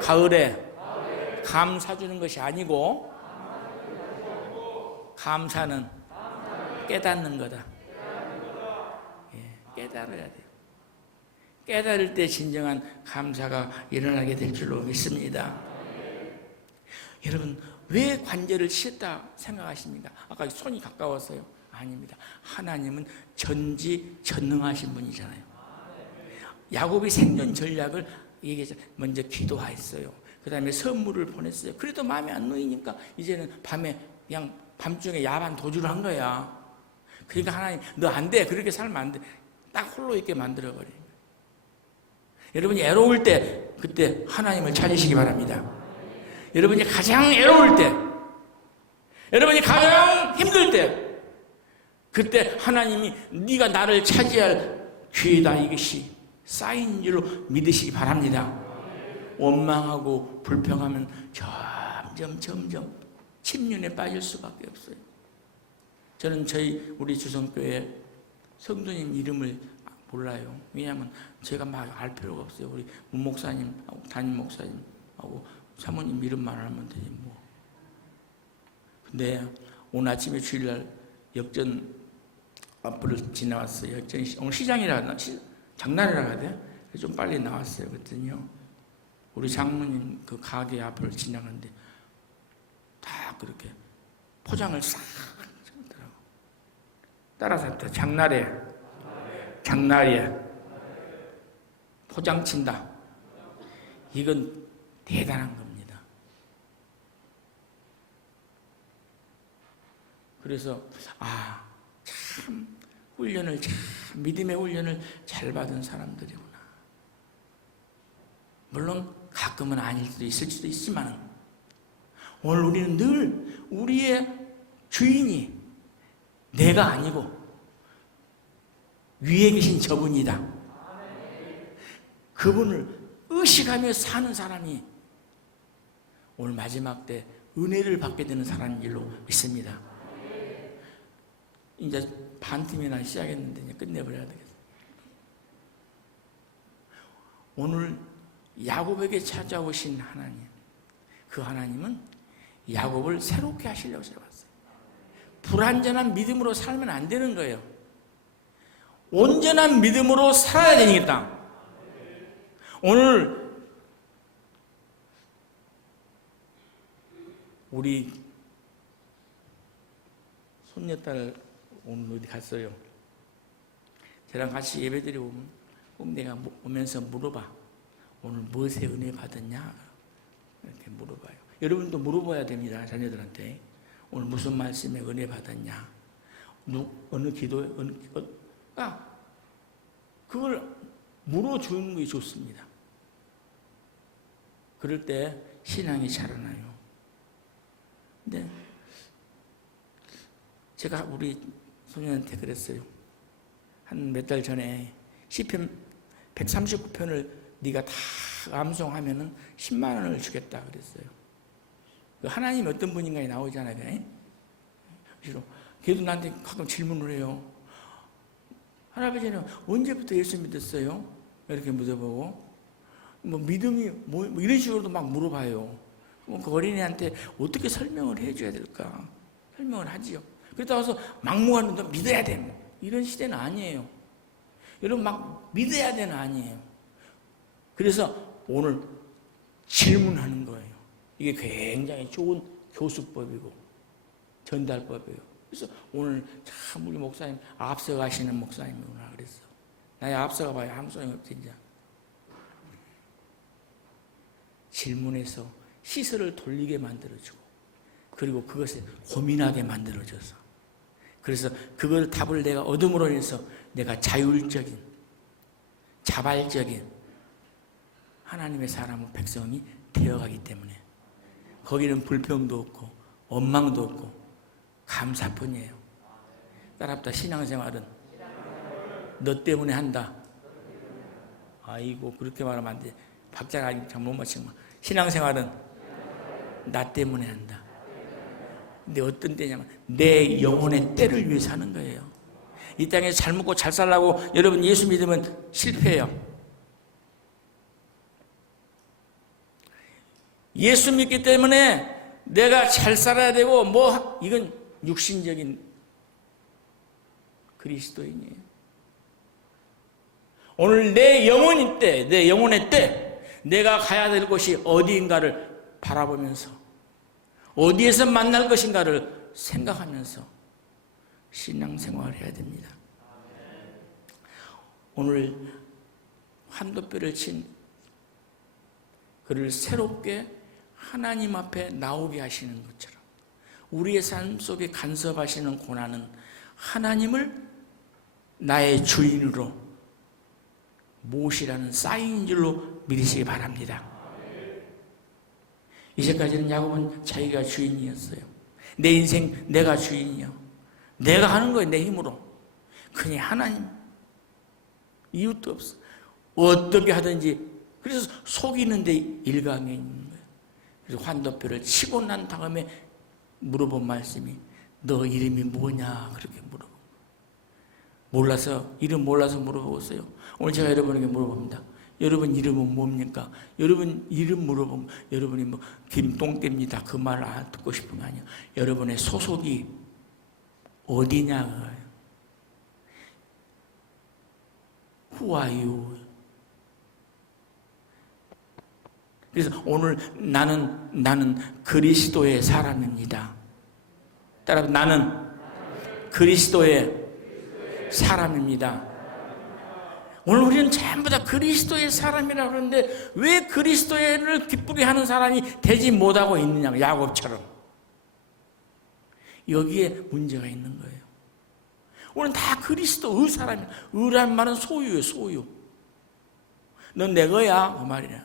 가을에 감 사주는 것이 아니고 감사는 깨닫는 거다. 깨달아야 돼요. 깨달을 때 진정한 감사가 일어나게 될 줄로 믿습니다. 여러분, 왜 관절을 치셨다 생각하십니까? 아까 손이 가까웠어요. 아닙니다. 하나님은 전지전능하신 분이잖아요. 야곱이 생존 전략을 얘기했잖아요. 먼저 기도했어요. 그 다음에 선물을 보냈어요. 그래도 마음에 안 놓이니까 이제는 밤에 그냥 밤중에 야반 도주를 한 거야. 그러니까 하나님, 너 안 돼. 그렇게 살면 안 돼. 딱 홀로 있게 만들어버려요. 여러분이 애로울 때 그때 하나님을 찾으시기 바랍니다. 여러분이 가장 애로울 때, 여러분이 가장 힘들 때, 그때 하나님이 네가 나를 차지할 기회다, 이것이 쌓인 줄로 믿으시기 바랍니다. 원망하고 불평하면 점점 침륜에 빠질 수밖에 없어요. 저는 우리 주성교회 성도님 이름을 몰라요. 왜냐하면 제가 막 알 필요가 없어요. 우리 문 목사님, 담임 목사님하고 사모님 이름만 알면 되지 뭐. 근데 오늘 아침에 주일날 역전 앞으로 지나왔어요. 오늘 시장이라 장날이라 해야 돼? 좀 빨리 나왔어요. 그랬더니요, 우리 장모님 그 가게 앞을 지나가는데 다 그렇게 포장을 싹 하더라고. 따라서 장날에 포장 친다. 이건 대단한 겁니다. 그래서 참 믿음의 훈련을 잘 받은 사람들이구나. 물론 가끔은 아닐 수도 있을 수도 있지만 오늘 우리는 늘 우리의 주인이 내가 아니고 위에 계신 저분이다. 그분을 의식하며 사는 사람이 오늘 마지막 때 은혜를 받게 되는 사람인 줄로 믿습니다. 이제 반팀이나 시작했는데 이제 끝내버려야 되겠어요. 오늘 야곱에게 찾아오신 하나님, 그 하나님은 야곱을 새롭게 하시려고 찾아왔어요. 불완전한 믿음으로 살면 안 되는 거예요. 온전한 믿음으로 살아야 되니까. 오늘 우리 손녀딸 오늘 어디 갔어요. 저랑 같이 예배드리고 오면 꼭 내가 오면서 물어봐. 오늘 무엇에 은혜 받았냐? 이렇게 물어봐요. 여러분도 물어봐야 됩니다. 자녀들한테. 오늘 무슨 말씀에 은혜 받았냐? 어느 기도에, 그걸 물어주는 게 좋습니다. 그럴 때 신앙이 자라나요. 근데 제가 우리 소년한테 그랬어요. 한 몇 달 전에 시편 139편을 네가 다 암송하면은 10만 원을 주겠다 그랬어요. 하나님이 어떤 분인가에 나오잖아요. 걔도 나한테 가끔 질문을 해요. 할아버지는 언제부터 예수 믿었어요? 이렇게 물어보고, 뭐 믿음이 뭐 이런 식으로도 막 물어봐요. 그 어린이한테 어떻게 설명을 해줘야 될까? 설명을 하지요. 그러다 와서 막무가내로 믿어야 돼. 이런 시대는 아니에요. 여러분 막 믿어야 되는 아니에요. 그래서 오늘 질문하는 거예요. 이게 굉장히 좋은 교수법이고 전달법이에요. 그래서 오늘 참 우리 목사님 앞서가시는 목사님이구나 그랬어. 나의 앞서가 봐야 아무 소용이 없지 이제. 질문해서 시선을 돌리게 만들어주고 그리고 그것에 고민하게 만들어줘서 그래서 그걸 답을 내가 얻음으로 인해서 내가 자율적인 자발적인 하나님의 사람의 백성이 되어가기 때문에 거기는 불평도 없고 원망도 없고 감사뿐이에요. 따라합다. 신앙생활은 너 때문에 한다. 아이고 그렇게 말하면 안 돼. 박자가 아직 잘 못 맞춘 거. 신앙생활은 나 때문에 한다. 근데 어떤 때냐면 내 영혼의 때를 위해 사는 거예요. 이 땅에서 잘 먹고 잘 살라고 여러분 예수 믿으면 실패해요. 예수 믿기 때문에 내가 잘 살아야 되고 뭐 이건 육신적인 그리스도인이에요. 오늘 내 영혼의 때, 내 영혼의 때 내가 가야 될 곳이 어디인가를 바라보면서 어디에서 만날 것인가를 생각하면서 신앙생활을 해야 됩니다. 오늘 환도뼈를 친 그를 새롭게 하나님 앞에 나오게 하시는 것처럼 우리의 삶 속에 간섭하시는 고난은 하나님을 나의 주인으로 모시라는 사인인 줄로 믿으시기 바랍니다. 이제까지는 야곱은 자기가 주인이었어요. 내 인생 내가 주인이요. 내가 하는 거예요. 내 힘으로. 그냥 하나님 이유도 없어. 어떻게 하든지 그래서 속이는데 일강에 있는 거예요. 그래서 환도표를 치고 난 다음에 물어본 말씀이 너 이름이 뭐냐 그렇게 물어보고 몰라서 이름 몰라서 물어보겠어요. 오늘 제가 여러분에게 물어봅니다. 여러분 이름은 뭡니까? 여러분 이름 물어보면 여러분이 뭐 김똥개입니다. 그 말을 듣고 싶은 거 아니에요. 여러분의 소속이 어디냐? Who are you? 그래서 오늘 나는 그리스도의 사람입니다. 따라서 나는 그리스도의 사람입니다. 오늘 우리는 전부 다 그리스도의 사람이라고 그러는데 왜 그리스도를 기쁘게 하는 사람이 되지 못하고 있느냐, 야곱처럼. 여기에 문제가 있는 거예요. 우리는 다 그리스도의 사람이야. 의란 말은 소유예요, 소유. 넌 내 거야, 그 말이에요.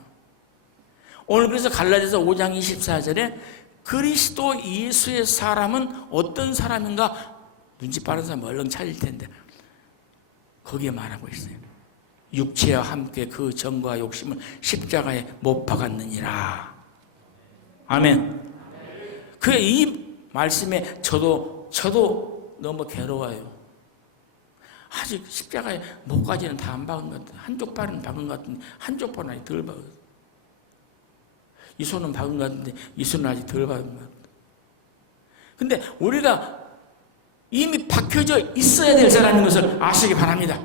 오늘 그래서 갈라디아서 5장 24절에 그리스도 예수의 사람은 어떤 사람인가 눈치 빠른 사람 얼른 찾을 텐데 거기에 말하고 있어요. 육체와 함께 그 정과 욕심을 십자가에 못 박았느니라. 아멘. 그 이 말씀에 저도 너무 괴로워요. 아직 십자가에 목까지는 다 안 박은 것 같은데 한쪽 발은 박은 것 같은데 한쪽 발은 아직 덜 박았어요. 이 손은 박은 것 같은데 이 손은 아직 덜 박은 것 같아요. 근데 우리가 이미 박혀져 있어야 될 사람인 것을 아시기 바랍니다.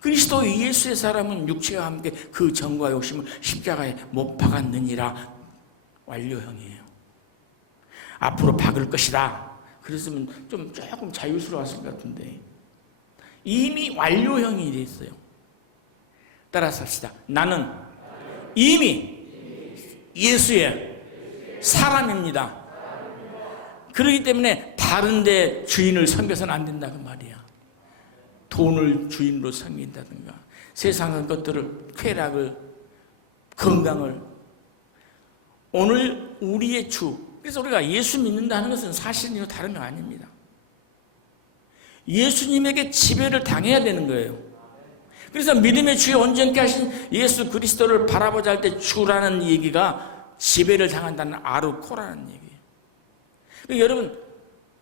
그리스도 예수의 사람은 육체와 함께 그 정과 욕심을 십자가에 못 박았느니라. 완료형이에요. 앞으로 박을 것이다. 그랬으면 조금 자유스러웠을 것 같은데 이미 완료형이 돼 있어요. 따라서 합시다. 나는 이미 예수의 사람입니다. 그렇기 때문에 다른 데 주인을 섬겨서는 안 된다 그 말이야. 돈을 주인으로 섬긴다든가 세상의 것들을, 쾌락을, 건강을, 오늘 우리의 주. 그래서 우리가 예수 믿는다는 것은 사실이요 다름이 아닙니다. 예수님에게 지배를 당해야 되는 거예요. 그래서 믿음의 주에 온전케 하신 예수 그리스도를 바라보자 할 때 주라는 얘기가 지배를 당한다는 아르코라는 얘기예요. 그러니까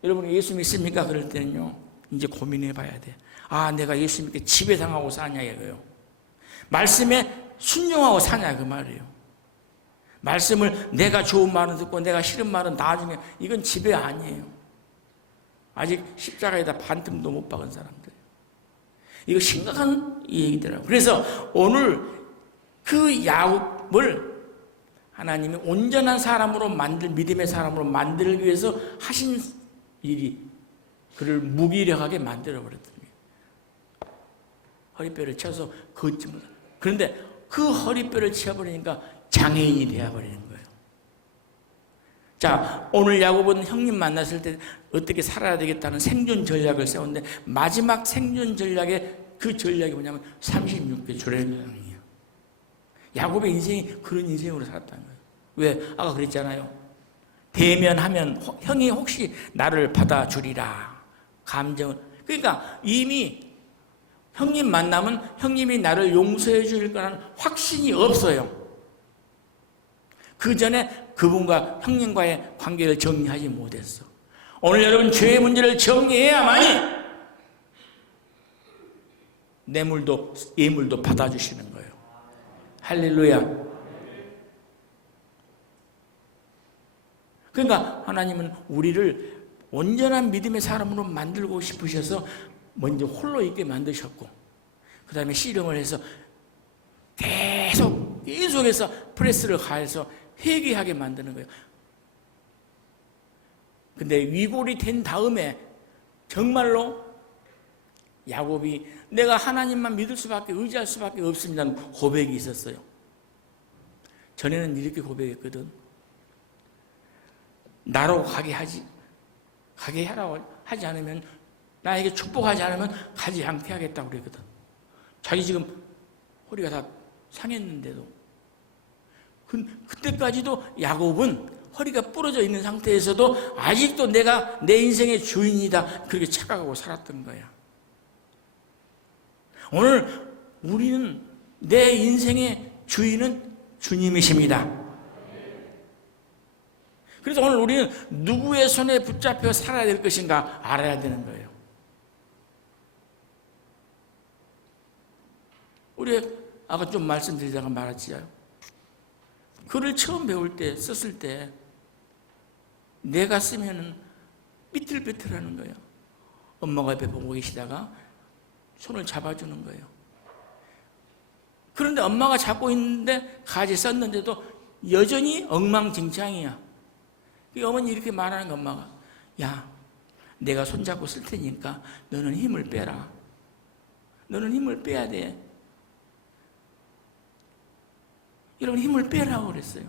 여러분 예수 믿습니까? 그럴 때는요 이제 고민해 봐야 돼. 아, 내가 예수 믿게 지배당하고 사냐 이거예요. 말씀에 순종하고 사냐 그 말이에요. 말씀을 내가 좋은 말은 듣고 내가 싫은 말은 나중에, 이건 지배 아니에요. 아직 십자가에다 반틈도 못 박은 사람들. 이거 심각한 얘기더라고요. 그래서 오늘 그 야곱을 하나님이 온전한 사람으로 믿음의 사람으로 만들기 위해서 하신 일이 그를 무기력하게 만들어버렸던 거예요. 허리뼈를 쳐서 걷지 못하고. 그런데 그 허리뼈를 치어버리니까 장애인이 되어버리는 거예요. 자, 오늘 야곱은 형님 만났을 때 어떻게 살아야 되겠다는 생존 전략을 세웠는데 마지막 생존 전략의 그 전략이 뭐냐면 36개 주례명이에요. 야곱의 인생이 그런 인생으로 살았다는 거예요. 왜? 아까 그랬잖아요. 대면하면 형이 혹시 나를 받아주리라. 감정을. 그러니까 이미 형님 만나면 형님이 나를 용서해 줄 거라는 확신이 없어요. 그 전에 그분과 형님과의 관계를 정리하지 못했어. 오늘 여러분 죄의 문제를 정리해야만이 뇌물도 예물도 받아주시는 거예요. 할렐루야. 그러니까 하나님은 우리를 온전한 믿음의 사람으로 만들고 싶으셔서 먼저 홀로 있게 만드셨고 그 다음에 씨름을 해서 계속해서 프레스를 가해서 회개하게 만드는 거예요. 근데 위골이 된 다음에 정말로 야곱이 내가 하나님만 믿을 수밖에, 의지할 수밖에 없습니다는 고백이 있었어요. 전에는 이렇게 고백했거든. 나로 가게 하라고 하지 않으면, 나에게 축복하지 않으면 가지 않게 하겠다고 그랬거든. 자기 지금 허리가 다 상했는데도. 그때까지도 야곱은 허리가 부러져 있는 상태에서도 아직도 내가 내 인생의 주인이다, 그렇게 착각하고 살았던 거야. 오늘 우리는 내 인생의 주인은 주님이십니다. 그래서 오늘 우리는 누구의 손에 붙잡혀 살아야 될 것인가 알아야 되는 거예요. 우리 아까 좀 말씀드리다가 말았지요. 글을 처음 배울 때, 썼을 때 내가 쓰면은 삐뚤삐뚤하는 거예요. 엄마가 옆에 보고 계시다가 손을 잡아주는 거예요. 그런데 엄마가 잡고 있는데 가지 썼는데도 여전히 엉망진창이야. 어머니 이렇게 말하는 거, 엄마가. 야, 내가 손잡고 쓸 테니까 너는 힘을 빼라. 너는 힘을 빼야 돼. 여러분, 힘을 빼라고 그랬어요.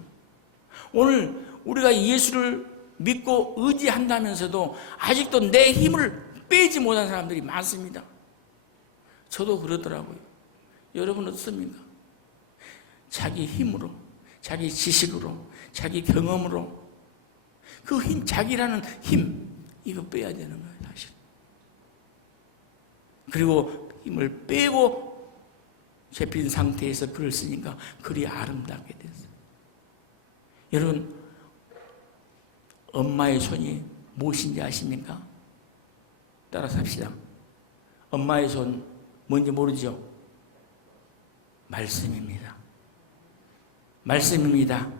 오늘 우리가 예수를 믿고 의지한다면서도 아직도 내 힘을 빼지 못한 사람들이 많습니다. 저도 그러더라고요. 여러분 어떻습니까? 자기 힘으로, 자기 지식으로, 자기 경험으로 그 힘, 자기라는 힘, 이거 빼야 되는 거예요, 사실. 그리고 힘을 빼고 잡힌 상태에서 글을 쓰니까 글이 아름답게 됐어요. 여러분, 엄마의 손이 무엇인지 아십니까? 따라서 합시다. 엄마의 손 뭔지 모르죠? 말씀입니다. 말씀입니다.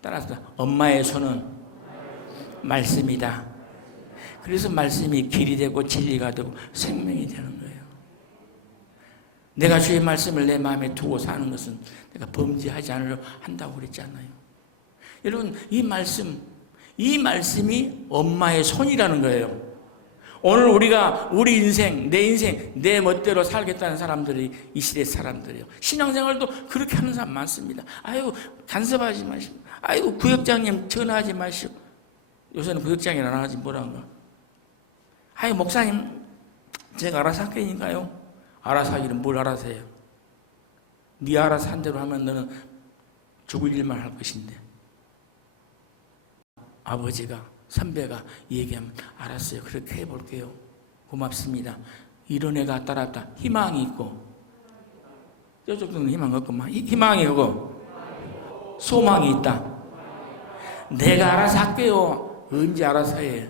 따라서 엄마의 손은 말씀이다. 그래서 말씀이 길이 되고 진리가 되고 생명이 되는 거예요. 내가 주의 말씀을 내 마음에 두고 사는 것은 내가 범죄하지 않으려 한다고 그랬잖아요. 여러분, 이 말씀이 엄마의 손이라는 거예요. 오늘 우리가 우리 인생, 내 멋대로 살겠다는 사람들이 이 시대 사람들이에요. 신앙생활도 그렇게 하는 사람 많습니다. 아유, 간섭하지 마시고, 아이고, 구역장님 전화하지 마시고. 요새는 구역장이 안 하지 뭐란가. 아유, 목사님, 제가 알아서 할 테니까요. 알아서 하기는 뭘 알아서 해요. 네 알아서 한 대로 하면 너는 죽을 일만 할 것인데. 아버지가, 선배가 얘기하면 알았어요. 그렇게 해볼게요. 고맙습니다. 이런 애가 따랐다. 희망이 있고, 저쪽은 희망 없구만. 희망이 있고 소망이 있다. 내가 알아서 할게요. 언제 알아서 해.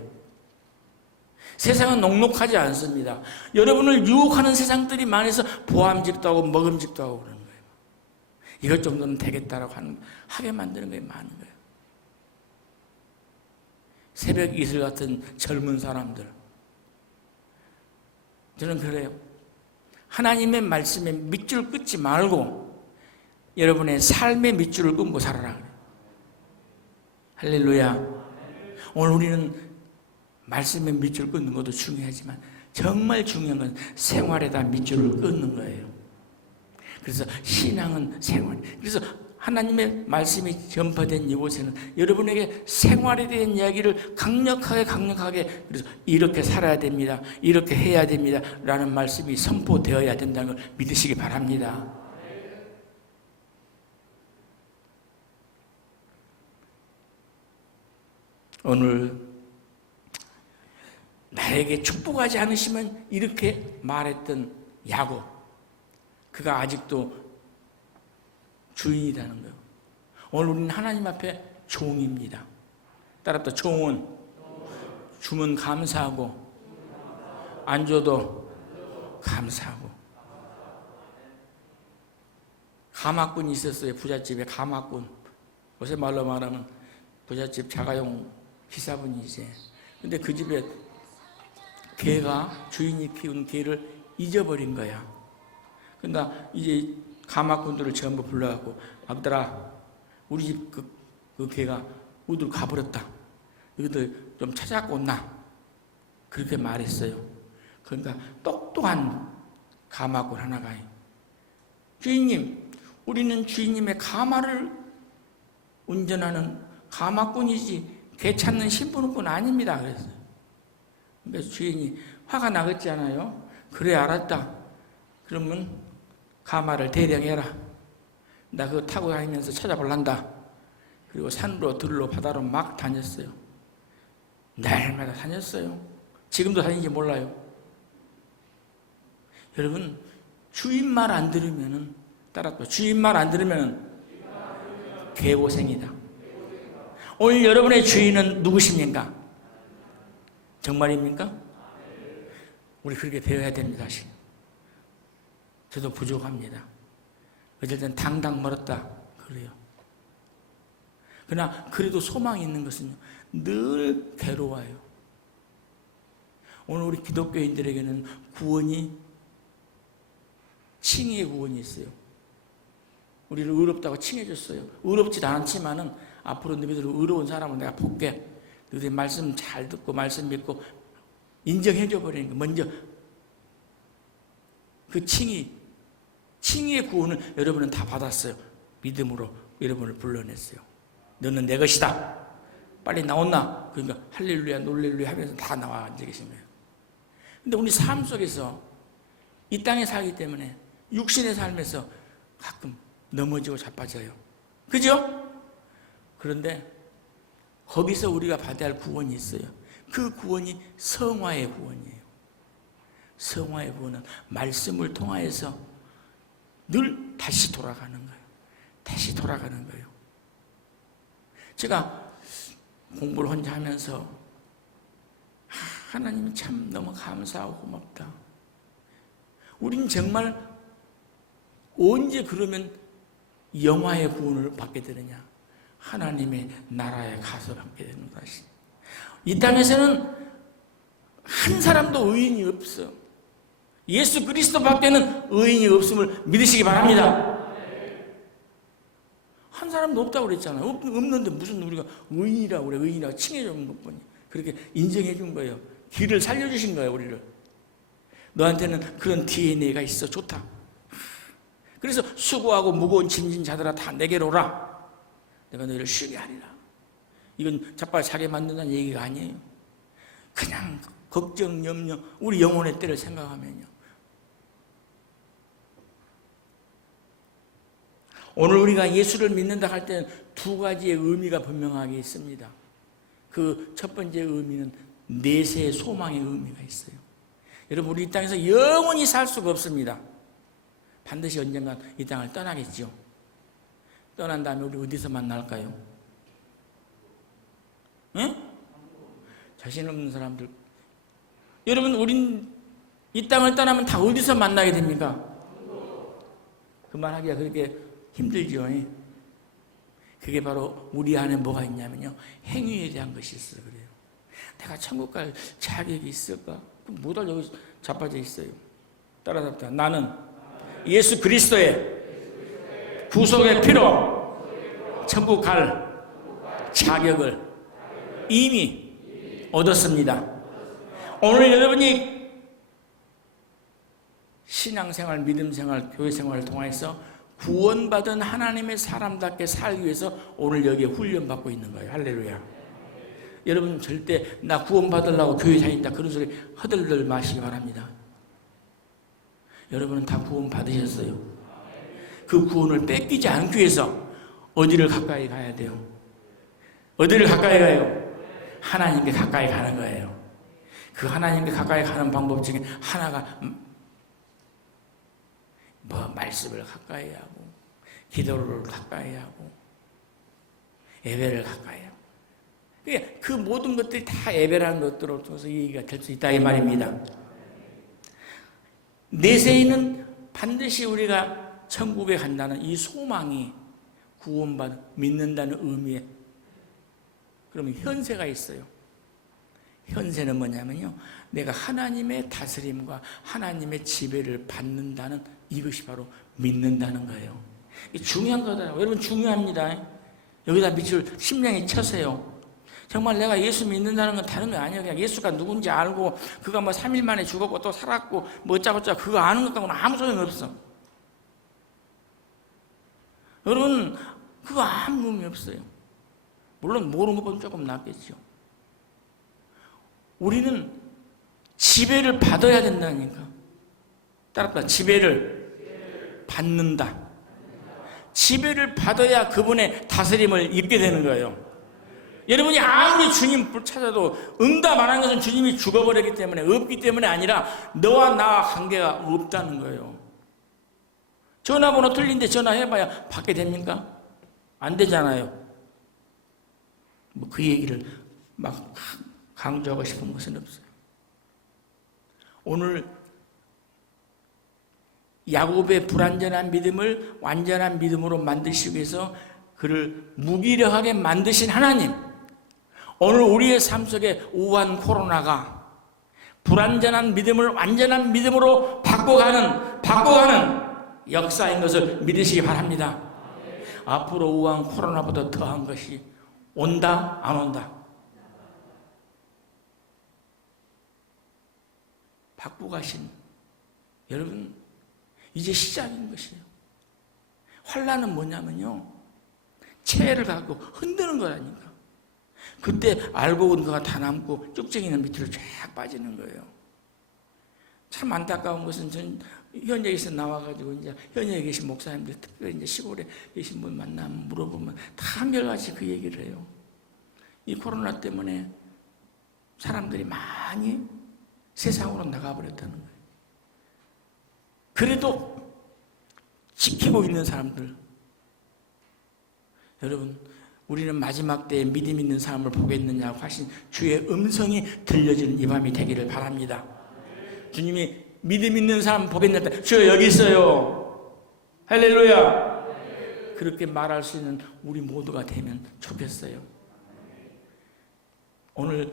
세상은 녹록하지 않습니다. 여러분을 유혹하는 세상들이 많아서 보암직도 하고 먹음직도 하고 그러는 거예요. 이것 정도는 되겠다라고 하게 만드는 게 많은 거예요. 새벽 이슬 같은 젊은 사람들. 저는 그래요. 하나님의 말씀에 밑줄을 끊지 말고 여러분의 삶의 밑줄을 끊고 살아라. 할렐루야. 오늘 우리는 말씀의 밑줄을 끊는 것도 중요하지만 정말 중요한 건 생활에다 밑줄을 끊는 거예요. 그래서 신앙은 생활. 그래서 하나님의 말씀이 전파된 이곳에는 여러분에게 생활에 대한 이야기를 강력하게 그래서 이렇게 살아야 됩니다. 이렇게 해야 됩니다. 라는 말씀이 선포되어야 된다는 걸 믿으시기 바랍니다. 오늘 나에게 축복하지 않으시면 이렇게 말했던 야곱, 그가 아직도 주인이라는 거예요. 오늘 우리는 하나님 앞에 종입니다. 따라서 종은 주면 감사하고 안 줘도 감사하고. 가마꾼이 있었어요. 부잣집에 가마꾼. 요새 말로 말하면 부잣집 자가용 기사분이지. 근데 그 집에 개가, 주인이 키운 개를 잊어버린 거야. 그러니까 이제 가마꾼들을 전부 불러갖고, 아들아, 우리 집 그 개가 우들 가버렸다. 너희들 좀 찾아갖고 온나? 그렇게 말했어요. 그러니까 똑똑한 가마꾼 하나가, 주인님, 우리는 주인님의 가마를 운전하는 가마꾼이지 개 찾는 신부는꾼 아닙니다. 그랬어요. 그래서 주인이 화가 나겠지 않아요? 그래, 알았다. 그러면 가마를 대령해라. 나 그거 타고 다니면서 찾아볼란다. 그리고 산으로 들로 바다로 막 다녔어요. 날마다 다녔어요. 지금도 다니는지 몰라요. 여러분, 주인 말 안 들으면은, 따라서 주인 말 안 들으면은 개고생이다. 오늘 여러분의 주인은 누구십니까? 정말입니까? 우리 그렇게 되어야 됩니다. 저도 부족합니다. 어쩔 땐 당당 멀었다 그래요. 그러나 그래도 소망이 있는 것은 늘 괴로워요. 오늘 우리 기독교인들에게는 구원이, 칭의의 구원이 있어요. 우리를 의롭다고 칭해줬어요. 의롭지도 않지만은 앞으로 너희들 의로운 사람을 내가 볼게. 너희들 말씀 잘 듣고 말씀 믿고 인정해줘 버리는 거. 먼저 그 칭의의 구원을 여러분은 다 받았어요. 믿음으로 여러분을 불러냈어요. 너는 내 것이다. 빨리 나온나? 그러니까 할렐루야, 놀렐루야 하면서 다 나와 앉아 계신 거예요. 근데 우리 삶 속에서 이 땅에 살기 때문에 육신의 삶에서 가끔 넘어지고 자빠져요. 그죠? 그런데 거기서 우리가 받아야 할 구원이 있어요. 그 구원이 성화의 구원이에요. 성화의 구원은 말씀을 통하여서 늘 다시 돌아가는 거예요. 다시 돌아가는 거예요. 제가 공부를 혼자 하면서 하나님 참 너무 감사하고 고맙다. 우린 정말 언제 그러면 영화의 구원을 받게 되느냐? 하나님의 나라에 가서 받게 되는 것이. 이 땅에서는 한 사람도 의인이 없어. 예수 그리스도밖에는 의인이 없음을 믿으시기 바랍니다. 한 사람도 없다고 그랬잖아요. 없는데 무슨 우리가 의인이라고 그래. 의인이라고 칭해주는 것뿐이. 그렇게 인정해 준 거예요. 길을 살려주신 거예요, 우리를. 너한테는 그런 DNA가 있어. 좋다. 그래서 수고하고 무거운 짐진 자들아 다 내게로 오라. 내가 너희를 쉬게 하리라. 이건 자빠자게 만든다는 얘기가 아니에요. 그냥 걱정, 염려, 우리 영혼의 때를 생각하면요. 오늘 우리가 예수를 믿는다 할 때는 두 가지의 의미가 분명하게 있습니다. 그 첫 번째 의미는 내세의 소망의 의미가 있어요. 여러분, 우리 이 땅에서 영원히 살 수가 없습니다. 반드시 언젠간 이 땅을 떠나겠죠. 떠난 다음에 우리 어디서 만날까요? 응? 자신 없는 사람들. 여러분, 우린 이 땅을 떠나면 다 어디서 만나게 됩니까? 그 말하기가 그렇게 힘들죠. 그게 바로 우리 안에 뭐가 있냐면요, 행위에 대한 것이 있어요. 그래요. 내가 천국 갈 자격이 있을까? 못할 여기 자빠져 있어요. 따라잡다. 나는 예수 그리스도의 구속의 피로 천국 갈 자격을 이미 얻었습니다. 오늘 여러분이 신앙생활, 믿음생활, 교회생활을 통해서 구원받은 하나님의 사람답게 살기 위해서 오늘 여기에 훈련받고 있는 거예요. 할렐루야. 여러분 절대 나 구원받으려고 교회 다닌다 그런 소리 허들들 마시기 바랍니다. 여러분은 다 구원받으셨어요. 그 구원을 뺏기지 않기 위해서 어디를 가까이 가야 돼요? 어디를 가까이 가요? 하나님께 가까이 가는 거예요. 그 하나님께 가까이 가는 방법 중에 하나가 말씀을 가까이 하고, 기도를 가까이 하고, 예배를 가까이 하고. 그 모든 것들이 다 예배라는 것들을 통해서 얘기가 될 수 있다 이 말입니다. 내세에는 반드시 우리가 천국에 간다는 이 소망이 구원받 믿는다는 의미에 그러면 현세가 있어요. 현세는 뭐냐면요, 내가 하나님의 다스림과 하나님의 지배를 받는다는 이것이 바로 믿는다는 거예요. 이게 중요한 거잖아요. 여러분 중요합니다. 여기다 밑줄 심령에 쳐세요. 정말 내가 예수 믿는다는 건 다른 거 아니에요. 그냥 예수가 누군지 알고 그가 뭐 3일 만에 죽었고 또 살았고 뭐 어쩌고저쩌고 그거 아는 것 갖고는 아무 소용이 없어. 여러분 그거 아무 의미 없어요. 물론 모르는 것보다 조금 낫겠죠. 우리는 지배를 받아야 된다니까. 따라서 지배를 받는다. 지배를 받아야 그분의 다스림을 입게 되는 거예요. 여러분이 아무리 주님 찾아도 응답 안 한 것은 주님이 죽어버렸기 때문에 없기 때문에 아니라 너와 나와 관계가 없다는 거예요. 전화번호 틀린데 전화해봐야 받게 됩니까? 안 되잖아요. 뭐 그 얘기를 막 강조하고 싶은 것은 없어요. 오늘 야곱의 불완전한 믿음을 완전한 믿음으로 만드시기 위해서 그를 무기력하게 만드신 하나님, 오늘 우리의 삶 속에 우한 코로나가 불완전한 믿음을 완전한 믿음으로 바꿔가는 역사인 것을 믿으시기 바랍니다. 앞으로 우한 코로나보다 더한 것이 온다 안 온다? 바꿔가신 여러분, 이제 시작인 것이에요. 환난은 뭐냐면요, 체를 갖고 흔드는 거라니까. 그때 알고 본 거가 다 남고 쭉쟁이는 밑으로 쫙 빠지는 거예요. 참 안타까운 것은 전 현역에서 나와가지고 이제 현역에 계신 목사님들, 특별히 이제 시골에 계신 분 만나면 물어보면 다 한결같이 그 얘기를 해요. 이 코로나 때문에 사람들이 많이 세상으로 나가버렸다는 거예요. 그래도 지키고 있는 사람들, 여러분 우리는 마지막 때에 믿음 있는 사람을 보겠느냐고 하신 주의 음성이 들려지는 이 밤이 되기를 바랍니다. 주님이 믿음 있는 사람 보겠느냐, 주여 여기 있어요, 할렐루야, 그렇게 말할 수 있는 우리 모두가 되면 좋겠어요. 오늘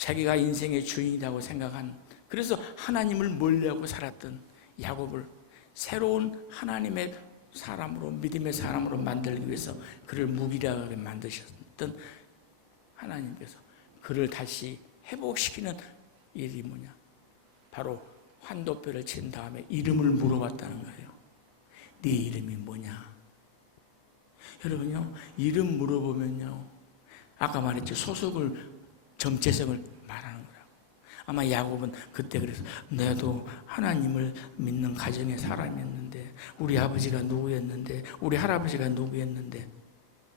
자기가 인생의 주인이라고 생각한, 그래서 하나님을 멀리하고 살았던 야곱을 새로운 하나님의 사람으로, 믿음의 사람으로 만들기 위해서 그를 무기력하게 만드셨던 하나님께서 그를 다시 회복시키는 일이 뭐냐? 바로 환도뼈를 친 다음에 이름을 물어봤다는 거예요. 네 이름이 뭐냐? 여러분요, 이름 물어보면요, 아까 말했죠, 소속을, 정체성을 말하는 거라고. 아마 야곱은 그때 그래서 나도 하나님을 믿는 가정의 사람이었는데, 우리 아버지가 누구였는데, 우리 할아버지가 누구였는데,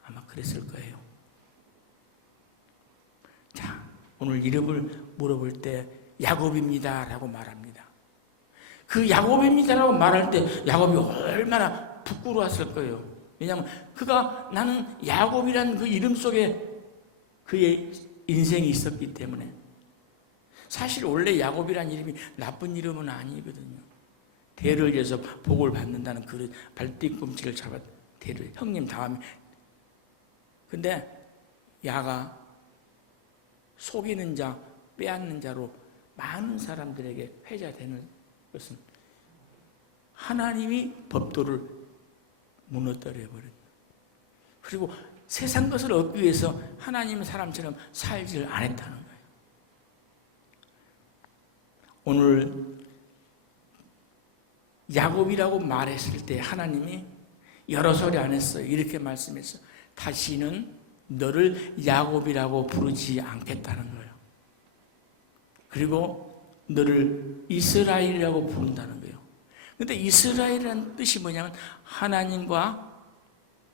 아마 그랬을 거예요. 자, 오늘 이름을 물어볼 때 야곱입니다 라고 말합니다. 그 야곱입니다 라고 말할 때 야곱이 얼마나 부끄러웠을 거예요. 왜냐하면 그가, 나는 야곱이라는 그 이름 속에 그의 인생이 있었기 때문에. 사실 원래 야곱이라는 이름이 나쁜 이름은 아니거든요. 대를 이어서 복을 받는다는 그 발뒤꿈치를 잡아 대를, 형님 다음에. 근데 야가 속이는 자, 빼앗는 자로 많은 사람들에게 회자되는 것은 하나님이 법도를 무너뜨려버린, 그리고 세상 것을 얻기 위해서 하나님의 사람처럼 살지를 않았다는 거예요. 오늘 야곱이라고 말했을 때 하나님이 여러 소리 안 했어요. 이렇게 말씀했어요. 다시는 너를 야곱이라고 부르지 않겠다는 거예요. 그리고 너를 이스라엘이라고 부른다는 거예요. 근데 이스라엘이라는 뜻이 뭐냐면 하나님과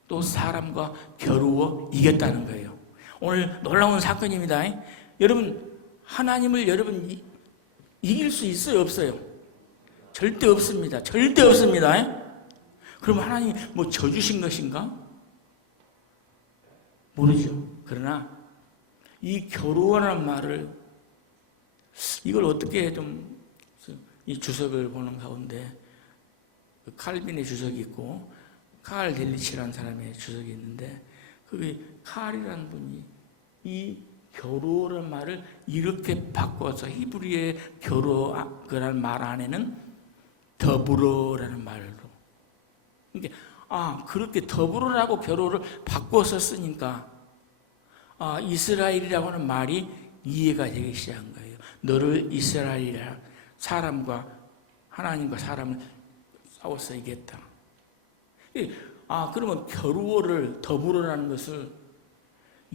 또 사람과 겨루어 이겼다는 거예요. 오늘 놀라운 사건입니다. 여러분, 하나님을 여러분 이길 수 있어요, 없어요? 절대 없습니다. 절대 없습니다. 그럼 하나님이 뭐 져주신 것인가? 모르죠. 그러나 이 겨루어라는 말을, 이걸 어떻게 좀, 이 주석을 보는 가운데 칼빈의 주석이 있고 칼 델리치라는 사람의 주석이 있는데, 그 칼이라는 분이 이 겨루어라는 말을 이렇게 바꿔서 히브리의 겨루어라는 말 안에는 더불어라는 말로, 그러니까 그렇게 더불어라고 겨루어를 바꿔서 쓰니까 이스라엘이라고 하는 말이 이해가 되기 시작한 거예요. 너를 이스라엘이라, 사람과 하나님과 사람을 싸워서 이겼다. 그러면 겨루어를 더불어라는 것을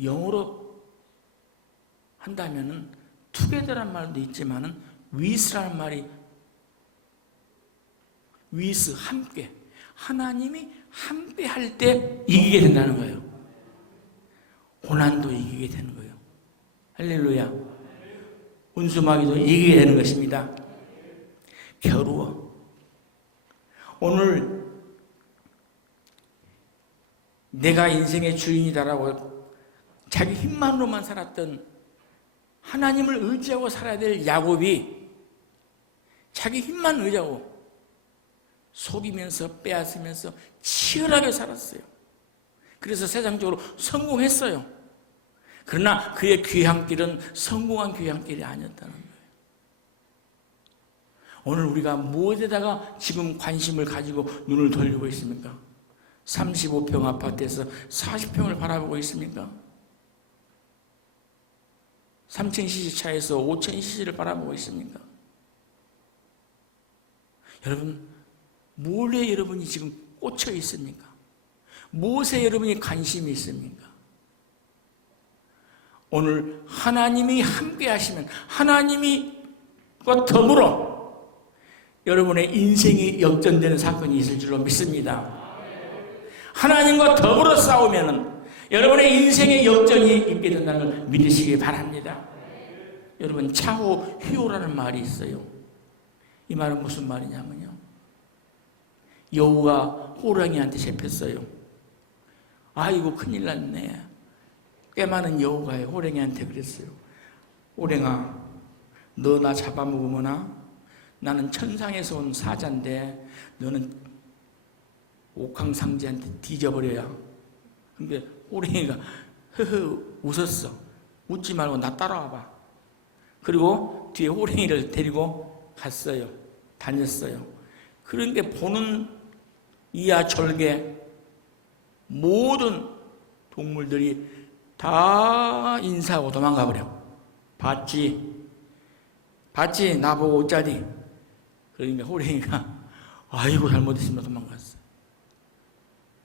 영어로 한다면은 투게더란 말도 있지만은 위스라는 말이, 위스, 함께, 하나님이 함께 할 때 이기게 된다는 거예요. 고난도 이기게 되는 거예요. 할렐루야. 운수마귀도 이기게 되는 것입니다. 겨루어. 오늘 내가 인생의 주인이다라고 자기 힘만으로만 살았던, 하나님을 의지하고 살아야 될 야곱이 자기 힘만 의지하고 속이면서 빼앗으면서 치열하게 살았어요. 그래서 세상적으로 성공했어요. 그러나 그의 귀향길은 성공한 귀향길이 아니었다는 거예요. 오늘 우리가 무엇에다가 지금 관심을 가지고 눈을 돌리고 있습니까? 35평 아파트에서 40평을 바라보고 있습니까? 3000cc 차에서 5000cc를 바라보고 있습니까? 여러분, 무엇에 여러분이 지금 꽂혀 있습니까? 무엇에 여러분이 관심이 있습니까? 오늘 하나님이 함께 하시면, 하나님과 더불어 여러분의 인생이 역전되는 사건이 있을 줄로 믿습니다. 하나님과 더불어 싸우면 여러분의 인생의 역전이 있게 된다는 걸 믿으시기 바랍니다. 여러분, 차후 휘오라는 말이 있어요. 이 말은 무슨 말이냐면요, 여우가 호랑이한테 잡혔어요. 아이고 큰일 났네. 꽤 많은 여우가 호랑이한테 그랬어요. 호랑아, 너 나 잡아먹으면 나는 천상에서 온 사자인데 너는 옥황상제한테 뒤져버려야. 근데 호랑이가 흐흐 웃었어. 웃지 말고 나 따라와봐. 그리고 뒤에 호랭이를 데리고 갔어요. 다녔어요. 그런데 보는 이하 절개 모든 동물들이 다 인사하고 도망가 버려. 봤지? 나보고 어쩌니? 그러니까 호랭이가 아이고 잘못했습니다 도망갔어.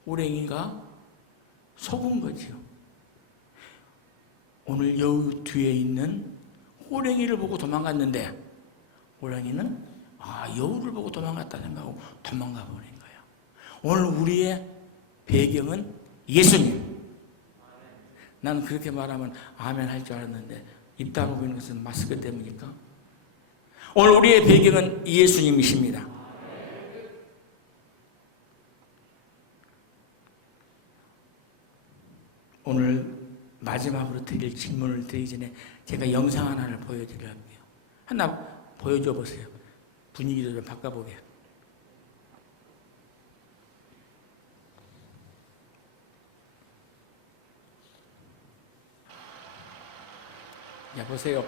호랭이가 속은 거지요. 오늘 여우 뒤에 있는 호랭이를 보고 도망갔는데 호랭이는 여우를 보고 도망갔다 생각하고 도망가 버린 거예요. 오늘 우리의 배경은 예수님. 나는 그렇게 말하면 아멘 할 줄 알았는데 입 다물고 있는 것은 마스크 때문입니까? 오늘 우리의 배경은 예수님이십니다. 오늘 마지막으로 드릴 질문을 드리기 전에 제가 영상 하나를 보여드릴게요. 하나 보여줘 보세요. 분위기도 좀 바꿔보게. 자, 보세요.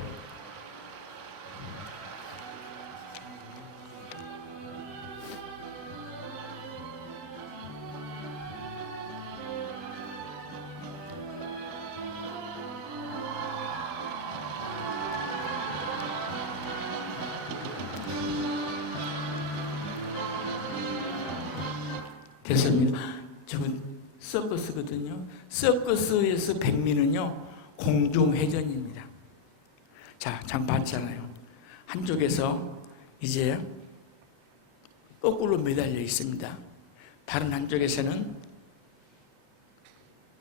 됐습니다. 저건 서커스거든요. 서커스에서 백미는요, 공중회전입니다. 자, 장 봤잖아요. 한쪽에서 이제 거꾸로 매달려 있습니다. 다른 한쪽에서는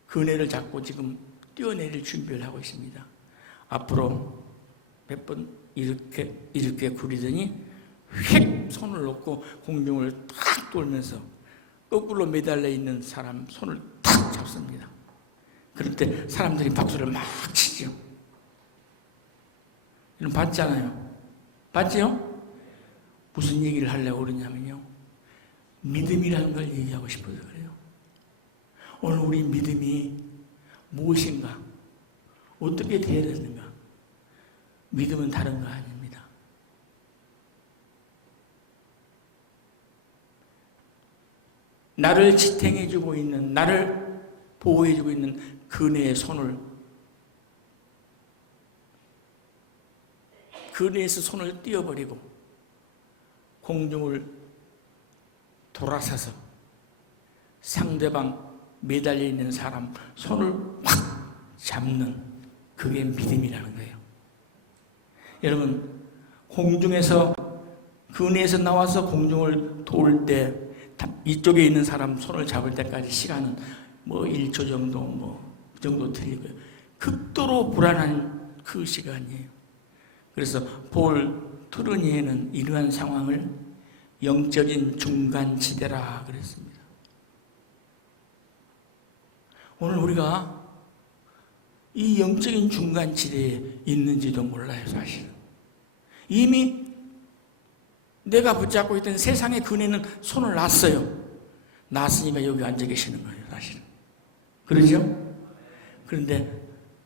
그네를 잡고 지금 뛰어내릴 준비를 하고 있습니다. 앞으로 몇 번 이렇게 구리더니 휙 손을 놓고 공중을 탁 돌면서 거꾸로 매달려 있는 사람 손을 탁 잡습니다. 그럴 때 사람들이 박수를 막 치죠. 이런 봤잖아요. 봤죠? 무슨 얘기를 하려고 그러냐면요. 믿음이라는 걸 얘기하고 싶어서 그래요. 오늘 우리 믿음이 무엇인가? 어떻게 되어야 되는가? 믿음은 다른 거 아닙니다. 나를 지탱해주고 있는, 나를 보호해주고 있는 그네의 손을, 그네에서 손을 띄어버리고 공중을 돌아서서 상대방 매달려 있는 사람 손을 확 잡는, 그게 믿음이라는 거예요. 여러분, 공중에서, 그네에서 나와서 공중을 돌 때 이쪽에 있는 사람 손을 잡을 때까지 시간은 뭐 1초 정도, 그 정도 틀리고요. 극도로 불안한 그 시간이에요. 그래서 볼 트루니에는 이러한 상황을 영적인 중간지대라 그랬습니다. 오늘 우리가 이 영적인 중간지대에 있는지도 몰라요, 사실은. 이미 내가 붙잡고 있던 세상의 그네는 손을 놨어요. 놨으니까 여기 앉아 계시는 거예요, 사실은. 그러죠? 그런데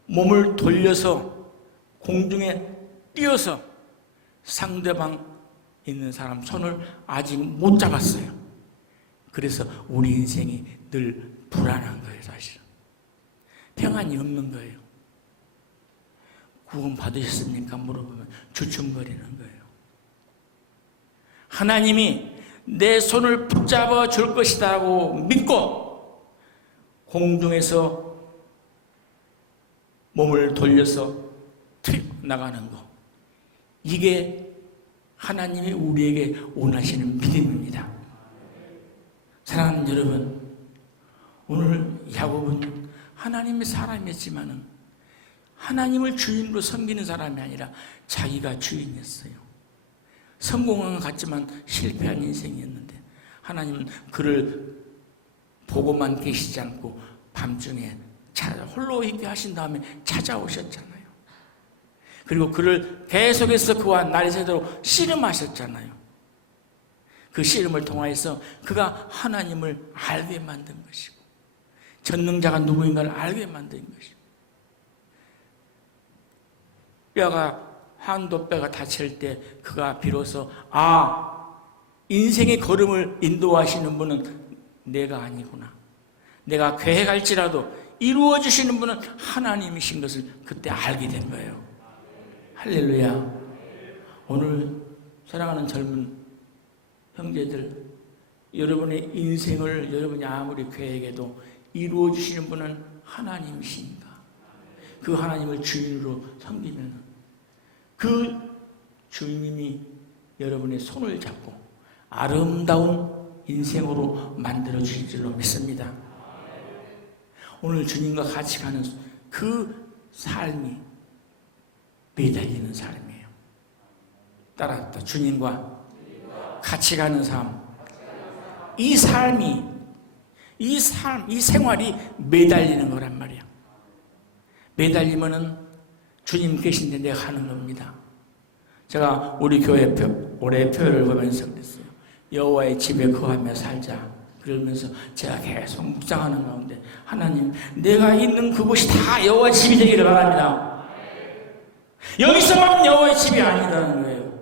몸을 돌려서 공중에 띄어서 상대방 있는 사람 손을 아직 못 잡았어요. 그래서 우리 인생이 늘 불안한 거예요, 사실은. 평안이 없는 거예요. 구원 받으셨습니까? 물어보면 주춤거리는 거예요. 하나님이 내 손을 붙잡아 줄 것이다라고 믿고 공중에서 몸을 돌려서 튀어 나가는 거, 이게 하나님이 우리에게 원하시는 믿음입니다. 사랑하는 여러분, 오늘 야곱은 하나님의 사람이었지만은 하나님을 주인으로 섬기는 사람이 아니라 자기가 주인이었어요. 성공한 것 같지만 실패한 인생이었는데 하나님은 그를 보고만 계시지 않고 밤중에 홀로 있게 하신 다음에 찾아오셨잖아요. 그리고 그를 계속해서 그와 날이 새도록 씨름하셨잖아요. 그 씨름을 통하여서 그가 하나님을 알게 만든 것이고 전능자가 누구인가를 알게 만든 것이고 뼈가 한도뼈가 다칠 때 그가 비로소 인생의 걸음을 인도하시는 분은 내가 아니구나. 내가 계획할지라도 이루어주시는 분은 하나님이신 것을 그때 알게 된 거예요. 할렐루야. 오늘 사랑하는 젊은 형제들, 여러분의 인생을 여러분이 아무리 계획해도 이루어주시는 분은 하나님이십니다. 그 하나님을 주인으로 섬기면 그 주님이 여러분의 손을 잡고 아름다운 인생으로 만들어주실 줄로 믿습니다. 오늘 주님과 같이 가는 그 삶이 매달리는 삶이에요. 따라합시다. 주님과 같이 가는 삶. 이 삶이, 이 생활이 매달리는 거란 말이야. 매달리면은 주님 계신데 내가 하는 겁니다. 제가 우리 교회 올해 표를 보면서 그랬어요. 여호와의 집에 거하며 살자. 그러면서 제가 계속 묵상하는 가운데 하나님, 내가 있는 그곳이 다 여호와의 집이 되기를 바랍니다. 여기서만 여호와의 집이 아니라는 거예요.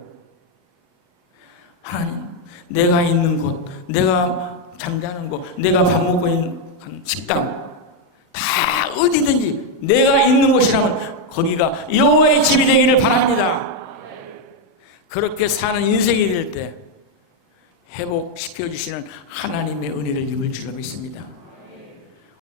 하나님, 내가 있는 곳, 내가 잠자는 곳, 내가 밥 먹고 있는 식당 다 어디든지 내가 있는 곳이라면 거기가 여호와의 집이 되기를 바랍니다. 그렇게 사는 인생이 될 때 회복시켜주시는 하나님의 은혜를 입을 줄로 믿습니다.